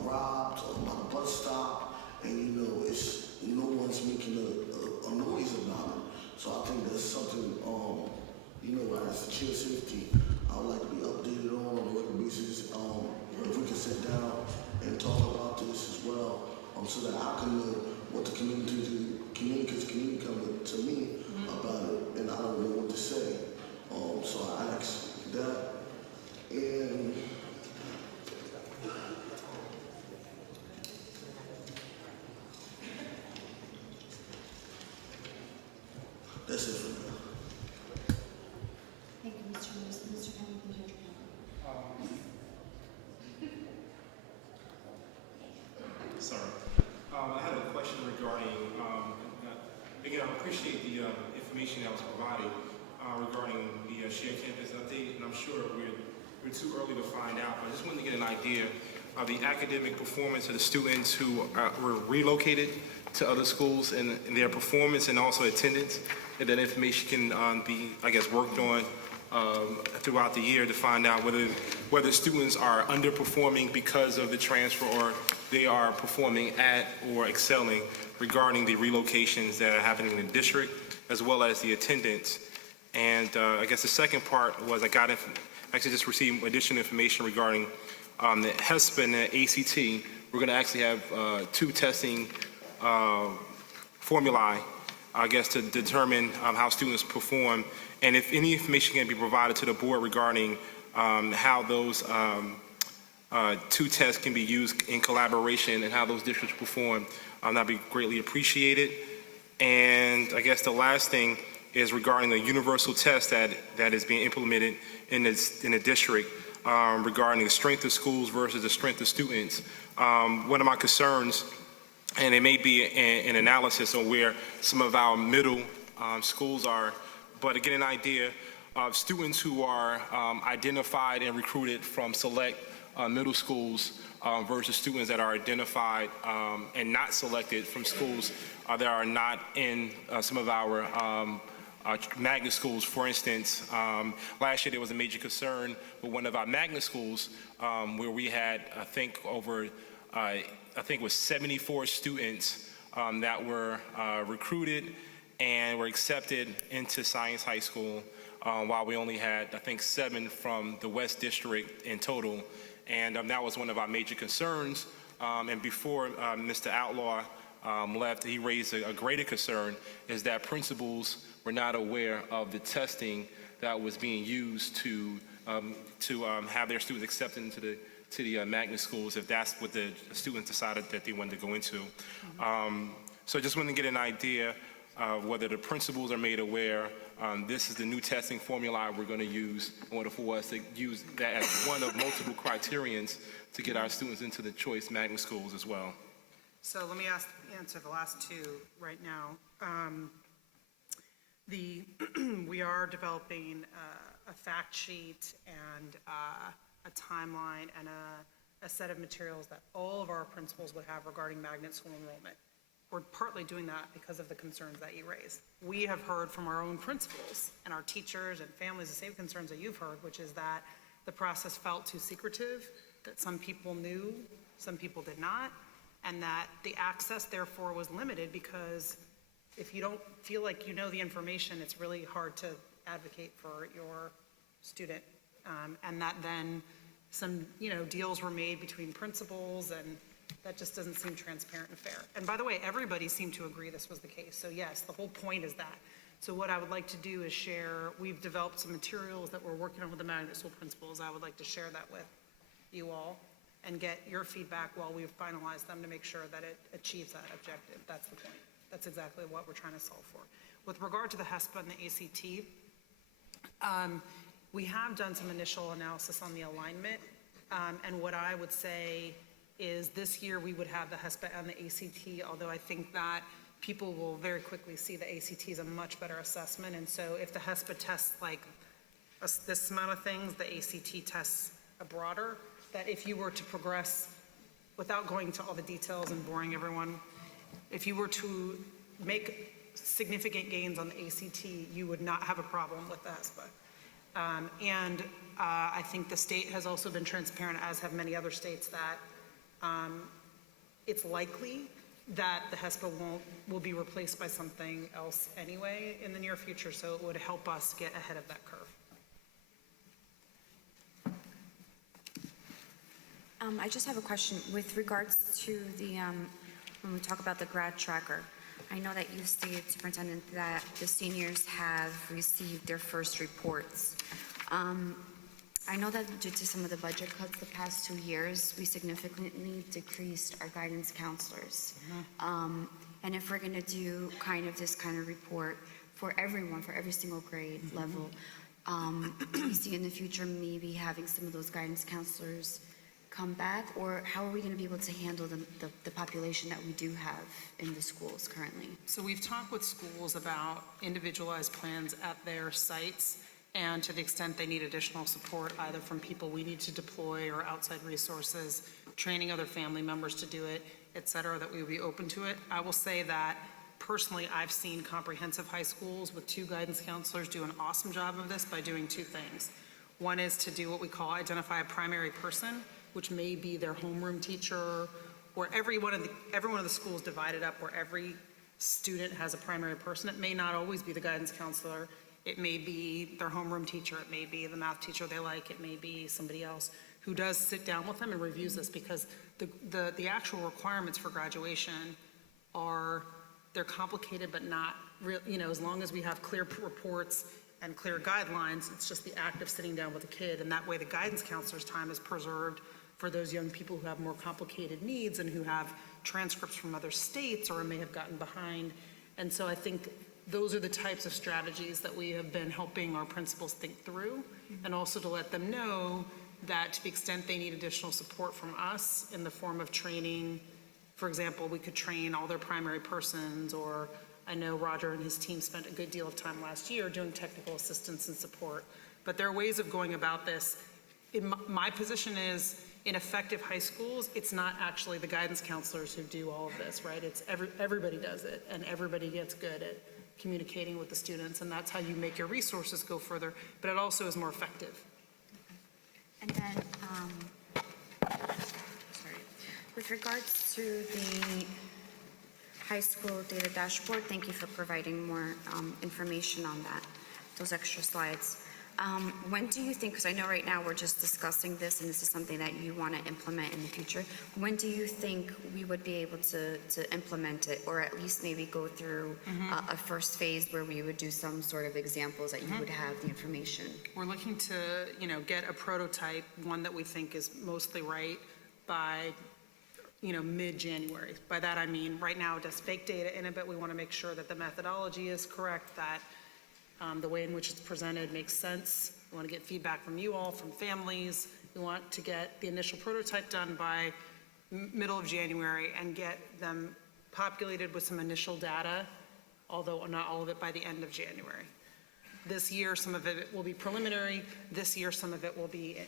robbed by the bus stop, and it's no one's making a noise about it. So I think that's something, as the chair of safety, I would like to be updated on a regular basis. If we can sit down and talk about this as well, so that I can know what the community come to me about it, and I don't know what to say. So I asked that, and that's it for now. Thank you, Mr. Lewis. Mr. Penny, please raise your hand. Sorry. I had a question regarding, again, I appreciate the information that was provided regarding the shared campus update, and I'm sure we're too early to find out, but I just wanted to get an idea of the academic performance of the students who were relocated to other schools, and their performance and also attendance, and that information can be, I guess, worked on throughout the year to find out whether students are underperforming because of the transfer, or they are performing at or excelling regarding the relocations that are happening in the district, as well as the attendance. And I guess the second part was actually just received additional information regarding the HESPA and the ACT. We're going to actually have 2 testing formulae, I guess, to determine how students perform, and if any information can be provided to the board regarding how those 2 tests can be used in collaboration and how those districts perform, that'd be greatly appreciated. And I guess the last thing is regarding the universal test that is being implemented in the district regarding the strength of schools versus the strength of students. One of my concerns, and it may be an analysis on where some of our middle schools are, but to get an idea of students who are identified and recruited from select middle schools versus students that are identified and not selected from schools that are not in some of our magnet schools. For instance, last year there was a major concern with one of our magnet schools where we had, I think it was 74 students that were recruited and were accepted into Science High School, while we only had, I think, 7 from the West District in total. And that was one of our major concerns. And before Mr. Outlaw left, he raised a greater concern, is that principals were not aware of the testing that was being used to have their students accepted into the magnet schools if that's what the students decided that they wanted to go into. So just wanted to get an idea whether the principals are made aware this is the new testing formula we're going to use in order for us to use that as one of multiple criterions to get our students into the choice magnet schools as well. So let me answer the last two right now. We are developing a fact sheet and a timeline and a set of materials that all of our principals would have regarding magnet school enrollment. We're partly doing that because of the concerns that you raised. We have heard from our own principals and our teachers and families the same concerns that you've heard, which is that the process felt too secretive, that some people knew, some people did not, and that the access therefore was limited because if you don't feel like you know the information, it's really hard to advocate for your student. And that then some, deals were made between principals, and that just doesn't seem transparent and fair. And by the way, everybody seemed to agree this was the case. So yes, the whole point is that. So what I would like to do is share, we've developed some materials that we're working on with the magnet school principals. I would like to share that with you all and get your feedback while we finalize them to make sure that it achieves that objective. That's the point. That's exactly what we're trying to solve for. With regard to the HESPA and the ACT, we have done some initial analysis on the alignment, and what I would say is this year we would have the HESPA and the ACT, although I think that people will very quickly see the ACT as a much better assessment, and so if the HESPA tests like this amount of things, the ACT tests a broader, that if you were to progress, without going into all the details and boring everyone, if you were to make significant gains on the ACT, you would not have a problem with the HESPA. I think the state has also been transparent, as have many other states, that it's likely that the HESPA will be replaced by something else anyway in the near future, so it would help us get ahead of that curve. I just have a question with regards to the, when we talk about the grad tracker. I know that you stated, Superintendent, that the seniors have received their first reports. I know that due to some of the budget cuts the past 2 years, we significantly decreased our guidance counselors. And if we're going to do this kind of report for everyone, for every single grade level, do we see in the future maybe having some of those guidance counselors come back, or how are we going to be able to handle the population that we do have in the schools currently? So we've talked with schools about individualized plans at their sites, and to the extent they need additional support, either from people we need to deploy or outside resources, training other family members to do it, et cetera, that we would be open to it. I will say that personally, I've seen comprehensive high schools with 2 guidance counselors do an awesome job of this by doing 2 things. One is to do what we call identify a primary person, which may be their homeroom teacher, or every one of the schools divided up where every student has a primary person. It may not always be the guidance counselor. It may be their homeroom teacher. It may be the math teacher they like. It may be somebody else who does sit down with them and reviews this, because the actual requirements for graduation they're complicated, but not real, as long as we have clear reports and clear guidelines, it's just the act of sitting down with a kid, and that way the guidance counselor's time is preserved for those young people who have more complicated needs and who have transcripts from other states or may have gotten behind. And so I think those are the types of strategies that we have been helping our principals think through, and also to let them know that to the extent they need additional support from us in the form of training, for example, we could train all their primary persons, or I know Roger and his team spent a good deal of time last year doing technical assistance and support. But there are ways of going about this. My position is, in effective high schools, it's not actually the guidance counselors who do all of this, right? It's everybody does it, and everybody gets good at communicating with the students, and that's how you make your resources go further, but it also is more effective. And then, with regards to the high school data dashboard, thank you for providing more information on that, those extra slides. When do you think, because I know right now we're just discussing this and this is something that you want to implement in the future, when do you think we would be able to implement it, or at least maybe go through a first phase where we would do some sort of examples that you would have the information? We're looking to, get a prototype, one that we think is mostly right by, mid-January. By that I mean, right now it has fake data in it, but we want to make sure that the methodology is correct, that the way in which it's presented makes sense. We want to get feedback from you all, from families. We want to get the initial prototype done by middle of January and get them populated with some initial data, although not all of it by the end of January. This year, some of it will be preliminary. This year, some of it will be,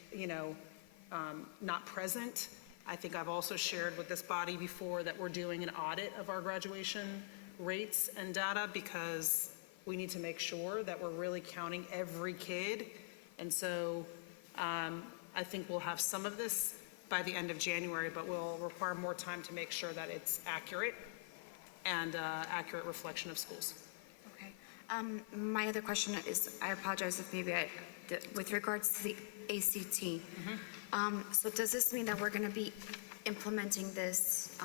not present. I think I've also shared with this body before that we're doing an audit of our graduation rates and data because we need to make sure that we're really counting every kid. And so I think we'll have some of this by the end of January, but we'll require more time to make sure that it's accurate and accurate reflection of schools. Okay. My other question is, I apologize if maybe with regards to the ACT, so does this mean that we're going to be implementing this,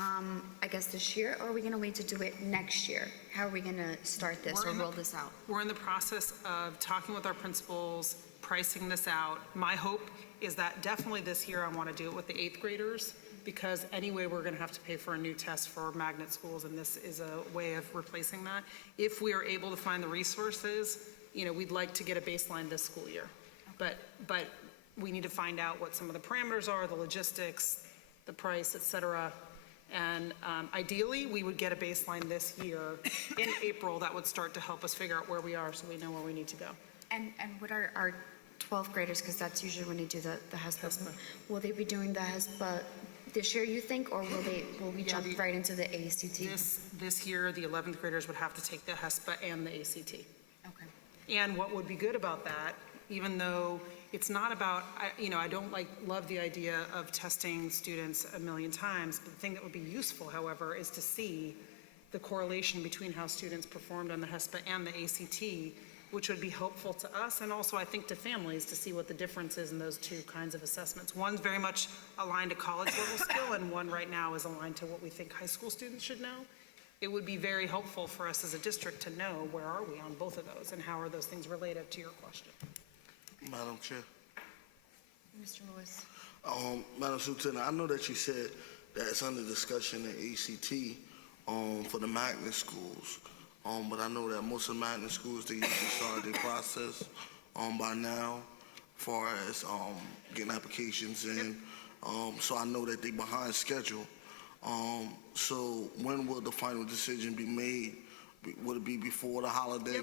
I guess, this year, or are we going to wait to do it next year? How are we going to start this or roll this out? We're in the process of talking with our principals, pricing this out. My hope is that definitely this year I want to do it with the 8th graders because anyway we're going to have to pay for a new test for magnet schools, and this is a way of replacing that. If we are able to find the resources, we'd like to get a baseline this school year. But we need to find out what some of the parameters are, the logistics, the price, et cetera. And ideally, we would get a baseline this year in April that would start to help us figure out where we are so we know where we need to go. And what are our 12th graders, because that's usually when they do the HESPA, will they be doing the HESPA this year, you think, or will we jump right into the ACT? This year, the 11th graders would have to take the HESPA and the ACT. Okay. And what would be good about that, even though it's not about, I don't love the idea of testing students a million times, but the thing that would be useful, however, is to see the correlation between how students performed on the HESPA and the ACT, which would be helpful to us and also I think to families to see what the difference is in those two kinds of assessments. One's very much aligned to college level skill and one right now is aligned to what we think high school students should know. It would be very helpful for us as a district to know where are we on both of those and how are those things related to your question. Madam Chair. Mr. Lewis. Madam Superintendent, I know that you said that it's under discussion in ACT for the magnet schools, but I know that most of the magnet schools, they usually start their process by now as far as getting applications in. So I know that they're behind schedule. So when will the final decision be made? Would it be before the holiday?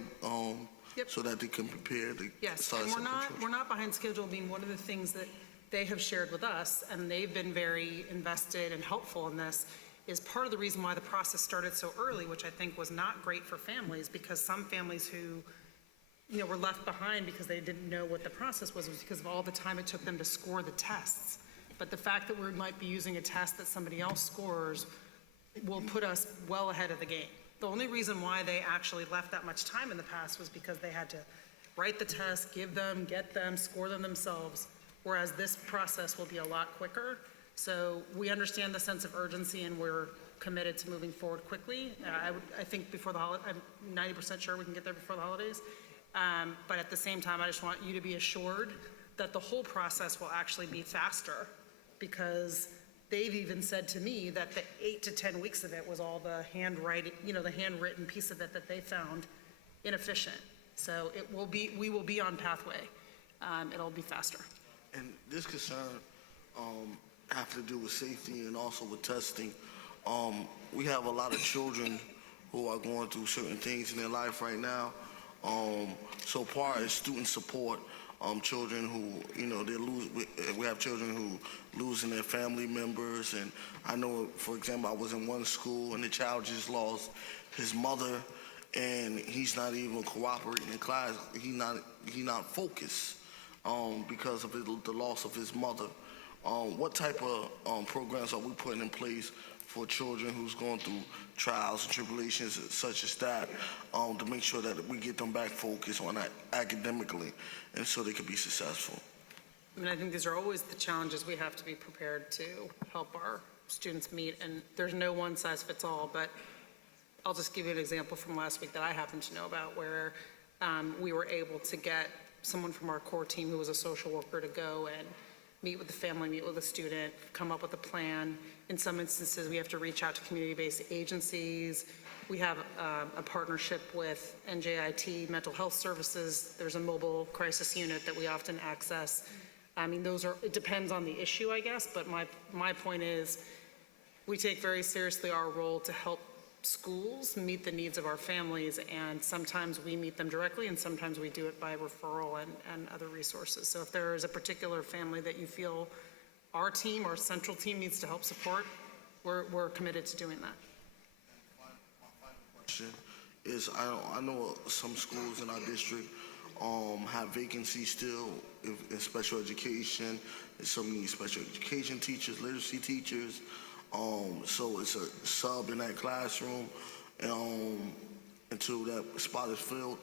Yep. So that they can prepare to Yes, start and second we're not behind schedule being one of the things that they have shared with us, and they've been very invested and helpful in this, is part of the reason why the process started so early, which I think was not great for families, because some families who, were left behind because they didn't know what the process was because of all the time it took them to score the tests. But the fact that we might be using a test that somebody else scores will put us well ahead of the game. The only reason why they actually left that much time in the past was because they had to write the test, give them, get them, score them themselves, whereas this process will be a lot quicker. So we understand the sense of urgency and we're committed to moving forward quickly. I think before the holiday, I'm 90% sure we can get there before the holidays. But at the same time, I just want you to be assured that the whole process will actually be faster because they've even said to me that the 8 to 10 weeks of it was all the handwriting, the handwritten piece of it that they found inefficient. So we will be on pathway. It'll be faster. And this concern have to do with safety and also with testing. We have a lot of children who are going through certain things in their life right now. So far as student support, children who, we have children who losing their family members, and I know, for example, I was in one school and the child just lost his mother, and he's not even cooperating in class. He not focused because of the loss of his mother. What type of programs are we putting in place for children who's going through trials and tribulations such as that, to make sure that we get them back focused on that academically, and so they can be successful. I mean, I think these are always the challenges we have to be prepared to help our students meet, and there's no one size fits all, but I'll just give you an example from last week that I happen to know about where we were able to get someone from our core team who was a social worker to go and meet with the family, meet with the student, come up with a plan. In some instances, we have to reach out to community-based agencies. We have a partnership with NJIT Mental Health Services. There's a mobile crisis unit that we often access. I mean, it depends on the issue, I guess, but my point is we take very seriously our role to help schools meet the needs of our families, and sometimes we meet them directly and sometimes we do it by referral and other resources. So if there is a particular family that you feel our team, our central team needs to help support, we're committed to doing that. Question is, I know some schools in our district have vacancies still in special education. Some need special education teachers, literacy teachers. So it's a sub in that classroom until that spot is filled.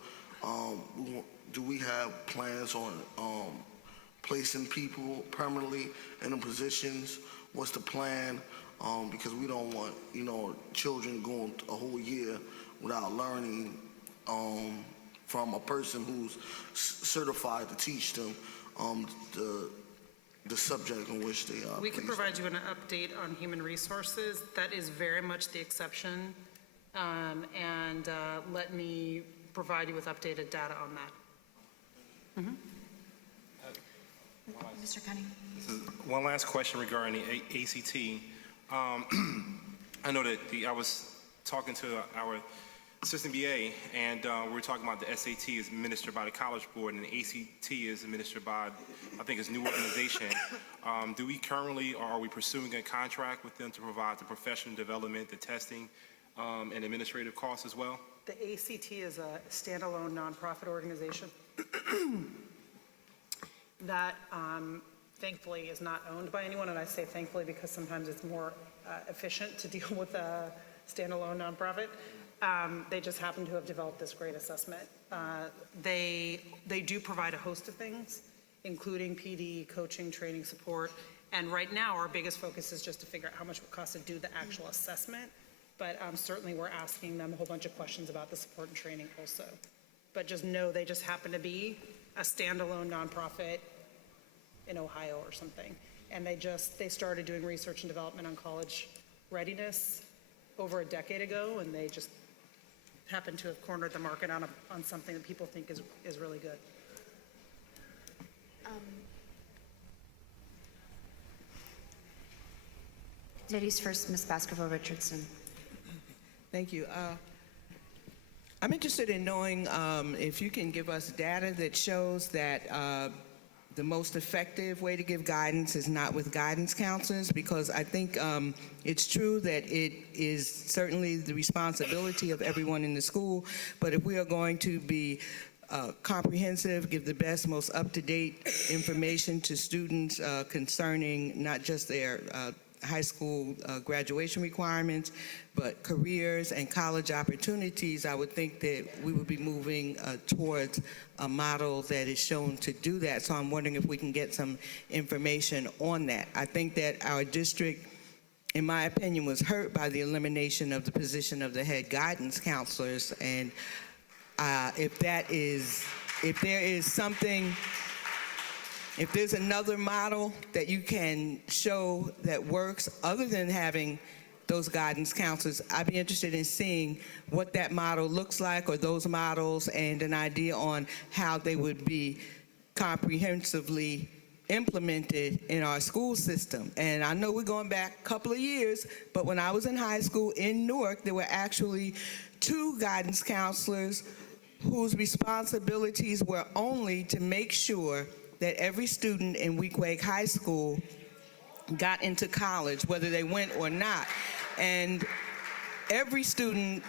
Do we have plans on placing people permanently in the positions? What's the plan? Because we don't want, children going a whole year without learning from a person who's certified to teach them the subject in which they are. We can provide you an update on human resources. That is very much the exception. Let me provide you with updated data on that. Mr. Cunning. One last question regarding the ACT. I know that I was talking to our assistant BA, and we were talking about the SAT is administered by the College Board, and the ACT is administered by, I think, it's a new organization. Do we currently, or are we pursuing a contract with them to provide the professional development, the testing, and administrative costs as well? The ACT is a standalone nonprofit organization that thankfully is not owned by anyone, and I say thankfully because sometimes it's more efficient to deal with a standalone nonprofit. They just happen to have developed this great assessment. They do provide a host of things, including PD, coaching, training, support, and right now our biggest focus is just to figure out how much it would cost to do the actual assessment, but certainly we're asking them a whole bunch of questions about the support and training also. But just know they just happen to be a standalone nonprofit in Ohio or something, and they started doing research and development on college readiness over a decade ago, and they just happen to have cornered the market on something that people think is really good. Ladies first, Ms. Baskerville-Richardson. Thank you. I'm interested in knowing if you can give us data that shows that the most effective way to give guidance is not with guidance counselors, because I think it's true that it is certainly the responsibility of everyone in the school, but if we are going to be comprehensive, give the best, most up-to-date information to students concerning not just their high school graduation requirements, but careers and college opportunities, I would think that we would be moving towards a model that is shown to do that. So I'm wondering if we can get some information on that. I think that our district, in my opinion, was hurt by the elimination of the position of the head guidance counselors. And if there's another model that you can show that works other than having those guidance counselors, I'd be interested in seeing what that model looks like, or those models, and an idea on how they would be comprehensively implemented in our school system. And I know we're going back a couple of years, but when I was in high school in Newark, there were actually 2 guidance counselors whose responsibilities were only to make sure that every student in Weequahic High School got into college, whether they went or not. And every student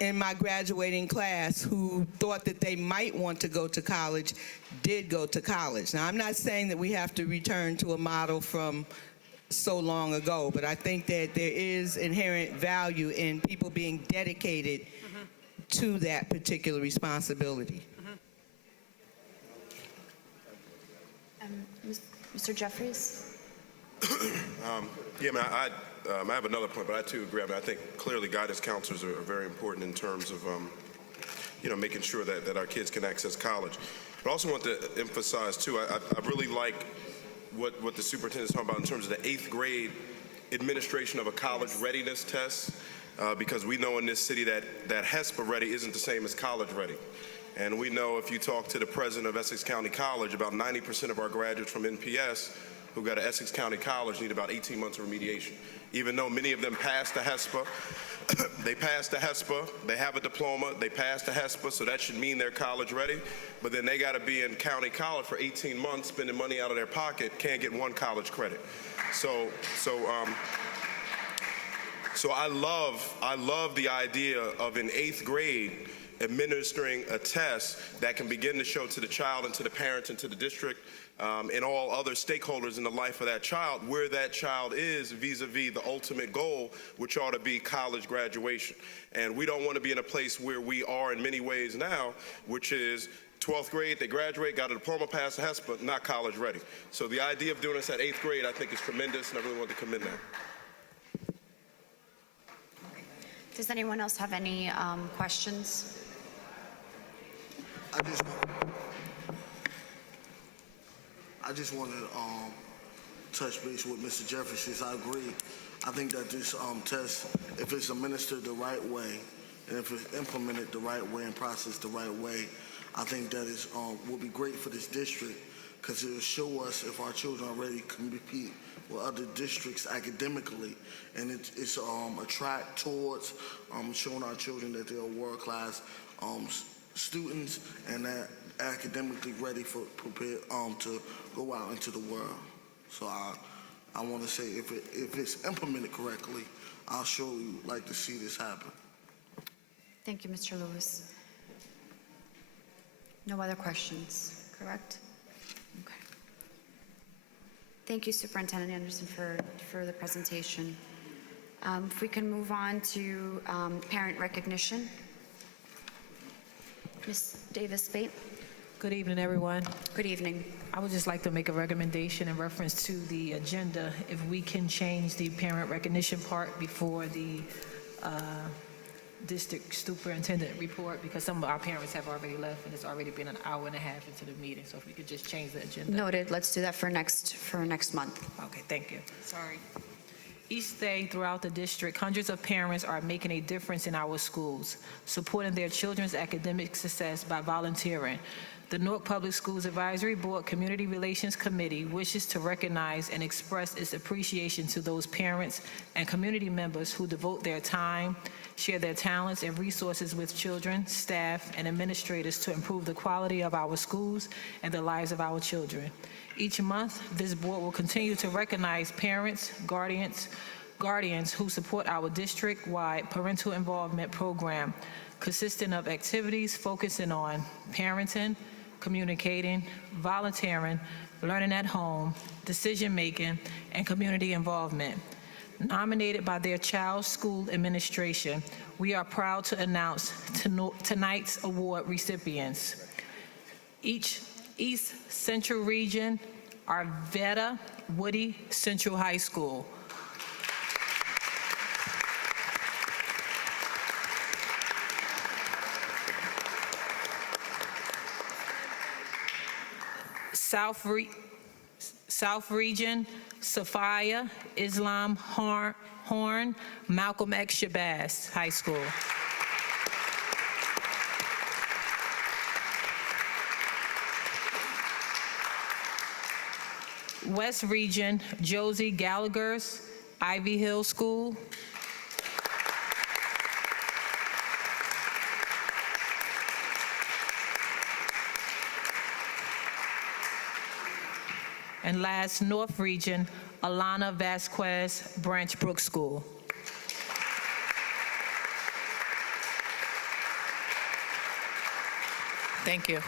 in my graduating class who thought that they might want to go to college did go to college. Now, I'm not saying that we have to return to a model from so long ago, but I think that there is inherent value in people being dedicated to that particular responsibility. Mr. Jeffries? Yeah, man, I have another point, but I too agree. I mean, I think clearly guidance counselors are very important in terms of, making sure that our kids can access college. But I also want to emphasize too, I really like what the superintendent's talking about in terms of the 8th grade administration of a college readiness test, because we know in this city that HESPA ready isn't the same as college ready. And we know if you talk to the president of Essex County College, about 90% of our graduates from NPS who got to Essex County College need about 18 months of remediation. Even though many of them passed the HESPA, they passed the HESPA, they have a diploma, they passed the HESPA, so that should mean they're college ready. But then they got to be in county college for 18 months, spending money out of their pocket, can't get 1 college credit. So I love the idea of in 8th grade administering a test that can begin to show to the child and to the parents and to the district and all other stakeholders in the life of that child where that child is vis-a-vis the ultimate goal, which ought to be college graduation. And we don't want to be in a place where we are in many ways now, which is 12th grade, they graduate, got a diploma, passed the HESPA, not college ready. So the idea of doing this at 8th grade, I think, is tremendous, and I really want to commend that. Does anyone else have any questions? I just want to touch base with Mr. Jeffries. I agree. I think that this test, if it's administered the right way, and if it's implemented the right way and processed the right way, I think that is will be great for this district, because it will show us if our children are ready to compete with other districts academically, and it's a track towards showing our children that they are world-class students and that academically ready for prepared to go out into the world. So I want to say if it's implemented correctly, I'll sure like to see this happen. Thank you, Mr. Lewis. No other questions, correct? Okay. Thank you, Superintendent Anderson, for the presentation. If we can move on to parent recognition. Ms. Davis-Spate. Good evening, everyone. Good evening. I would just like to make a recommendation in reference to the agenda. If we can change the parent recognition part before the district superintendent report, because some of our parents have already left and it's already been an hour and a half into the meeting. So if we could just change the agenda. Noted. Let's do that for next month. Okay, thank you. Sorry. Each day throughout the district, hundreds of parents are making a difference in our schools, supporting their children's academic success by volunteering. The Newark Public Schools Advisory Board Community Relations Committee wishes to recognize and express its appreciation to those parents and community members who devote their time, share their talents and resources with children, staff, and administrators to improve the quality of our schools and the lives of our children. Each month, this board will continue to recognize parents, guardians who support our district-wide parental involvement program, consisting of activities focusing on parenting, communicating, volunteering, learning at home, decision-making, and community involvement. Nominated by their child's school administration, we are proud to announce tonight's award recipients. East Central Region, Arvada Woody Central High School. South Region, Sophia Islam Horn, Malcolm X Shabazz High School. West Region, Josie Gallagher's Ivy Hill School. And last, North Region, Alana Vasquez Branch Brook School. Thank you.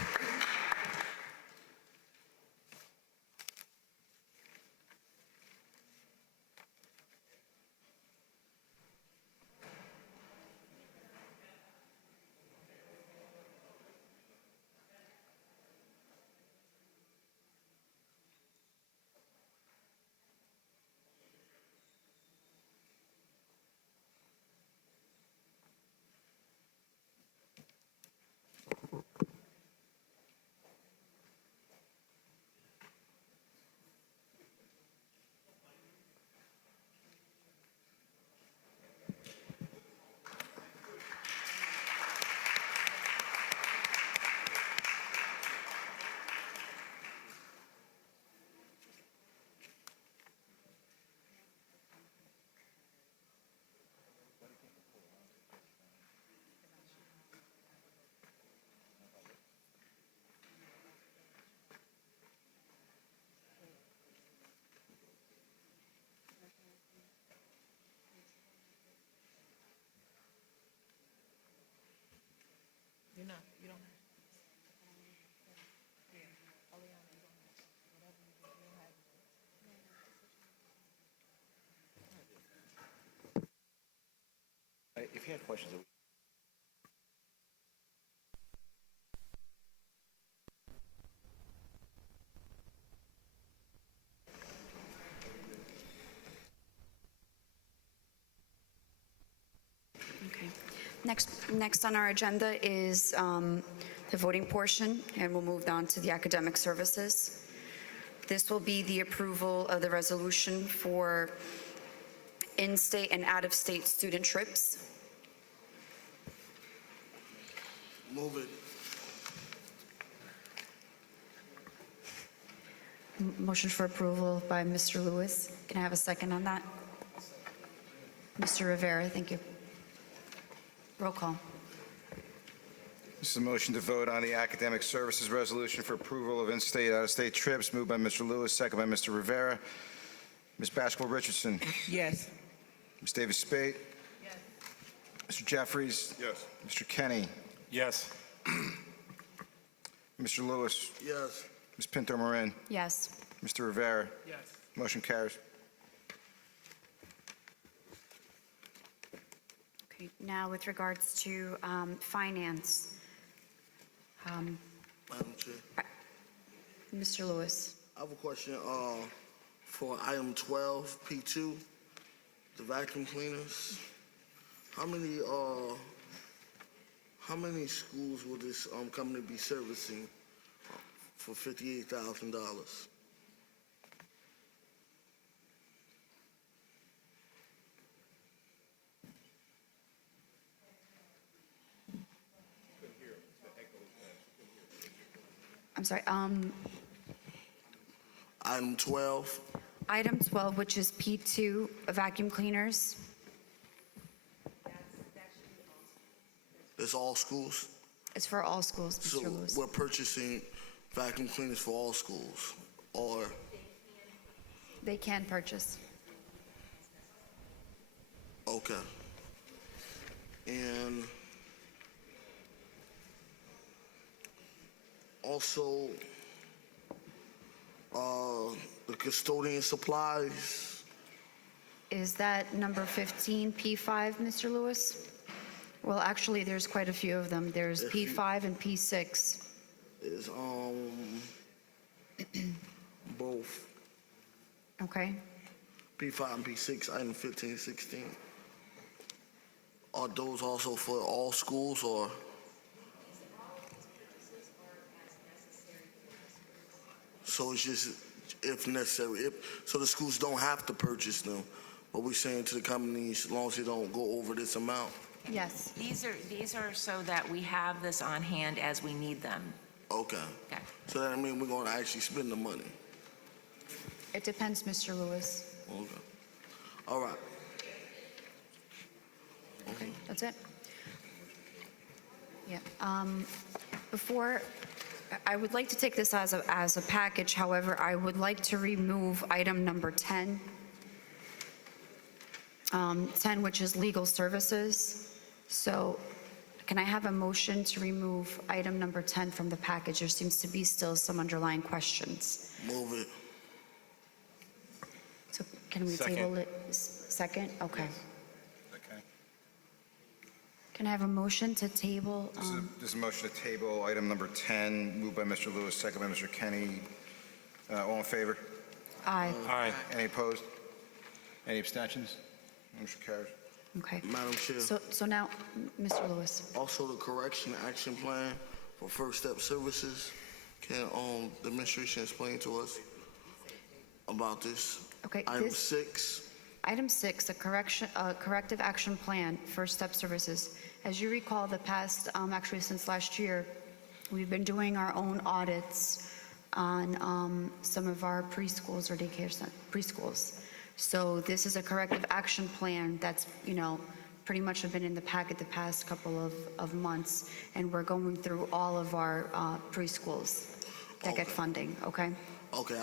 he had questions. Okay. Next on our agenda is the voting portion, and we'll move on to the academic services. This will be the approval of the resolution for in-state and out-of-state student trips. Move it. Motion for approval by Mr. Lewis. Can I have a second on that? Mr. Rivera, thank you. Roll call. This is a motion to vote on the academic services resolution for approval of in-state, out-of-state trips, moved by Mr. Lewis, second by Mr. Rivera. Ms. Bashkul Richardson. Yes. Ms. Davis Spade. Yes. Mr. Jeffries. Yes. Mr. Kenny. Yes. Mr. Lewis. Yes. Ms. Pinto Marin. Yes. Mr. Rivera. Yes. Motion carries. Okay, now with regards to finance, Madam Chair, Mr. Lewis. I have a question for item 12, P2, the vacuum cleaners. How many schools will this company be servicing for $58,000? I'm sorry, Item 12, item 12, which is P2, vacuum cleaners. that's all schools? It's for all schools, So Mr. Lewis. we're purchasing vacuum cleaners for all schools, or, They can purchase. okay. And also, the custodian supplies, Is that number 15, P5, Mr. Lewis? Well, actually, there's quite a few of them. There's P5 and P6. is, both Okay? P5 and P6, item 15 and 16. Are those also for all schools, or? So it's just if necessary, so the schools don't have to purchase them, but we're saying to the companies, as long as they don't go over this amount? Yes. These are so that we have this on hand as we need them. Okay. Okay. So that means we're gonna actually spend the money? It depends, Mr. Lewis. Okay. All right. Okay, that's it? Yeah. Before, I would like to take this as a package, however, I would like to remove item number 10. 10, which is legal services. So can I have a motion to remove item number 10 from the package? There seems to be still some underlying questions. Move it. So can we Second. table it? Second? Okay. Okay. Can I have a motion to table? This is a motion to table item number 10, moved by Mr. Lewis, second by Mr. Kenny. All in favor? Aye. Aye. Any opposed? Any abstentions? Motion carries. Okay. Madam Chair. So now, Mr. Lewis. Also, the correction action plan for First Step Services. Can the administration explain to us about this? Okay, Item this- 6. Item 6, a corrective action plan, First Step Services. As you recall, the past, actually since last year, we've been doing our own audits on some of our preschools or preschools. So this is a corrective action plan that's, pretty much have been in the packet the past couple of months, and we're going through all of our preschools that get Okay. funding, okay? Okay,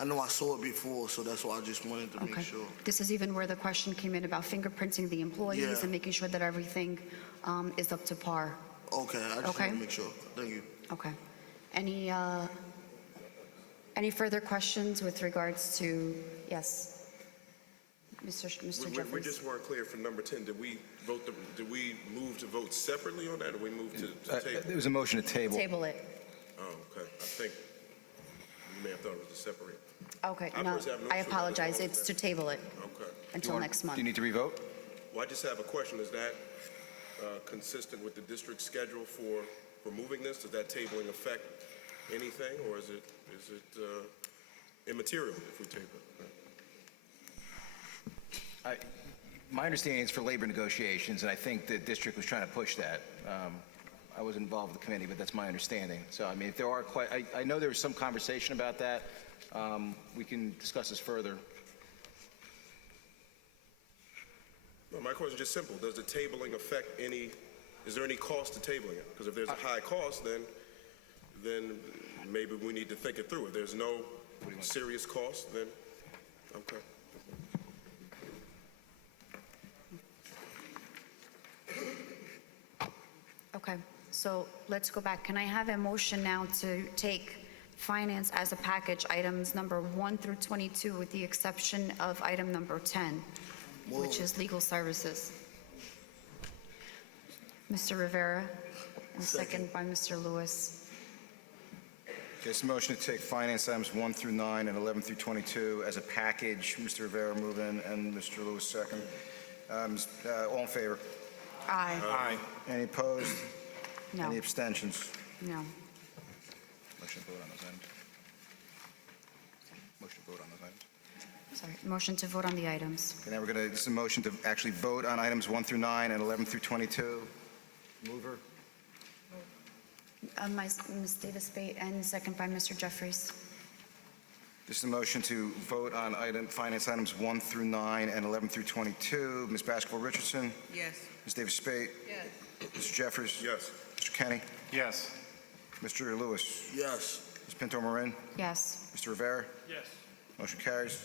I know I saw it before, so that's why I just wanted to make Okay. sure. This is even where the question came in about fingerprinting the employees Yeah. and making sure that everything is up to par. Okay, I just Okay. want to make sure. Thank you. Okay. Any further questions with regards to, yes? Mr. We Jeffries. just weren't clear for number 10. Did we move to vote separately on that, or we move to table? There was a motion to table. Table it. Oh, okay. I think you may have thought it was to separate. Okay, I no, personally have no I issue with apologize. it. It's to table it Okay. until next Do month. you need to revote? Well, I just have a question. Is that consistent with the district schedule for moving this? Does that tabling affect anything, or is it immaterial if we table it? My understanding is for labor negotiations, and I think the district was trying to push that. I wasn't involved with the committee, but that's my understanding. So, I mean, if there are I know there was some conversation about that. We can discuss this further. No, my question is just simple. Does the tabling affect is there any cost to tabling it? Because if there's a high cost, then maybe we need to think it through. If there's no serious cost, then, okay. Okay, so let's go back. Can I have a motion now to take finance as a package, items number 1 through 22, with the exception of item number 10, which is legal services? Mr. Rivera, and second by Mr. Lewis. Okay, so motion to take finance items 1 through 9 and 11 through 22 as a package. Mr. Rivera move in and Mr. Lewis second. All in favor? Aye. Aye. Any opposed? No. Any abstentions? No. Motion to vote on those items. Motion to vote on those items. Sorry, motion to vote on the items. Okay, now this is a motion to actually vote on items 1 through 9 and 11 through 22. Mover? Ms. Davis-Bate, and second by Mr. Jeffries. This is a motion to vote on finance items 1 through 9 and 11 through 22. Ms. Baskerville-Richardson? Yes. Ms. Davis-Spate? Yes. Mr. Jeffries? Yes. Mr. Kenny? Yes. Mr. Lewis? Yes. Ms. Pinto-Marin? Yes. Mr. Rivera? Yes. Motion carries.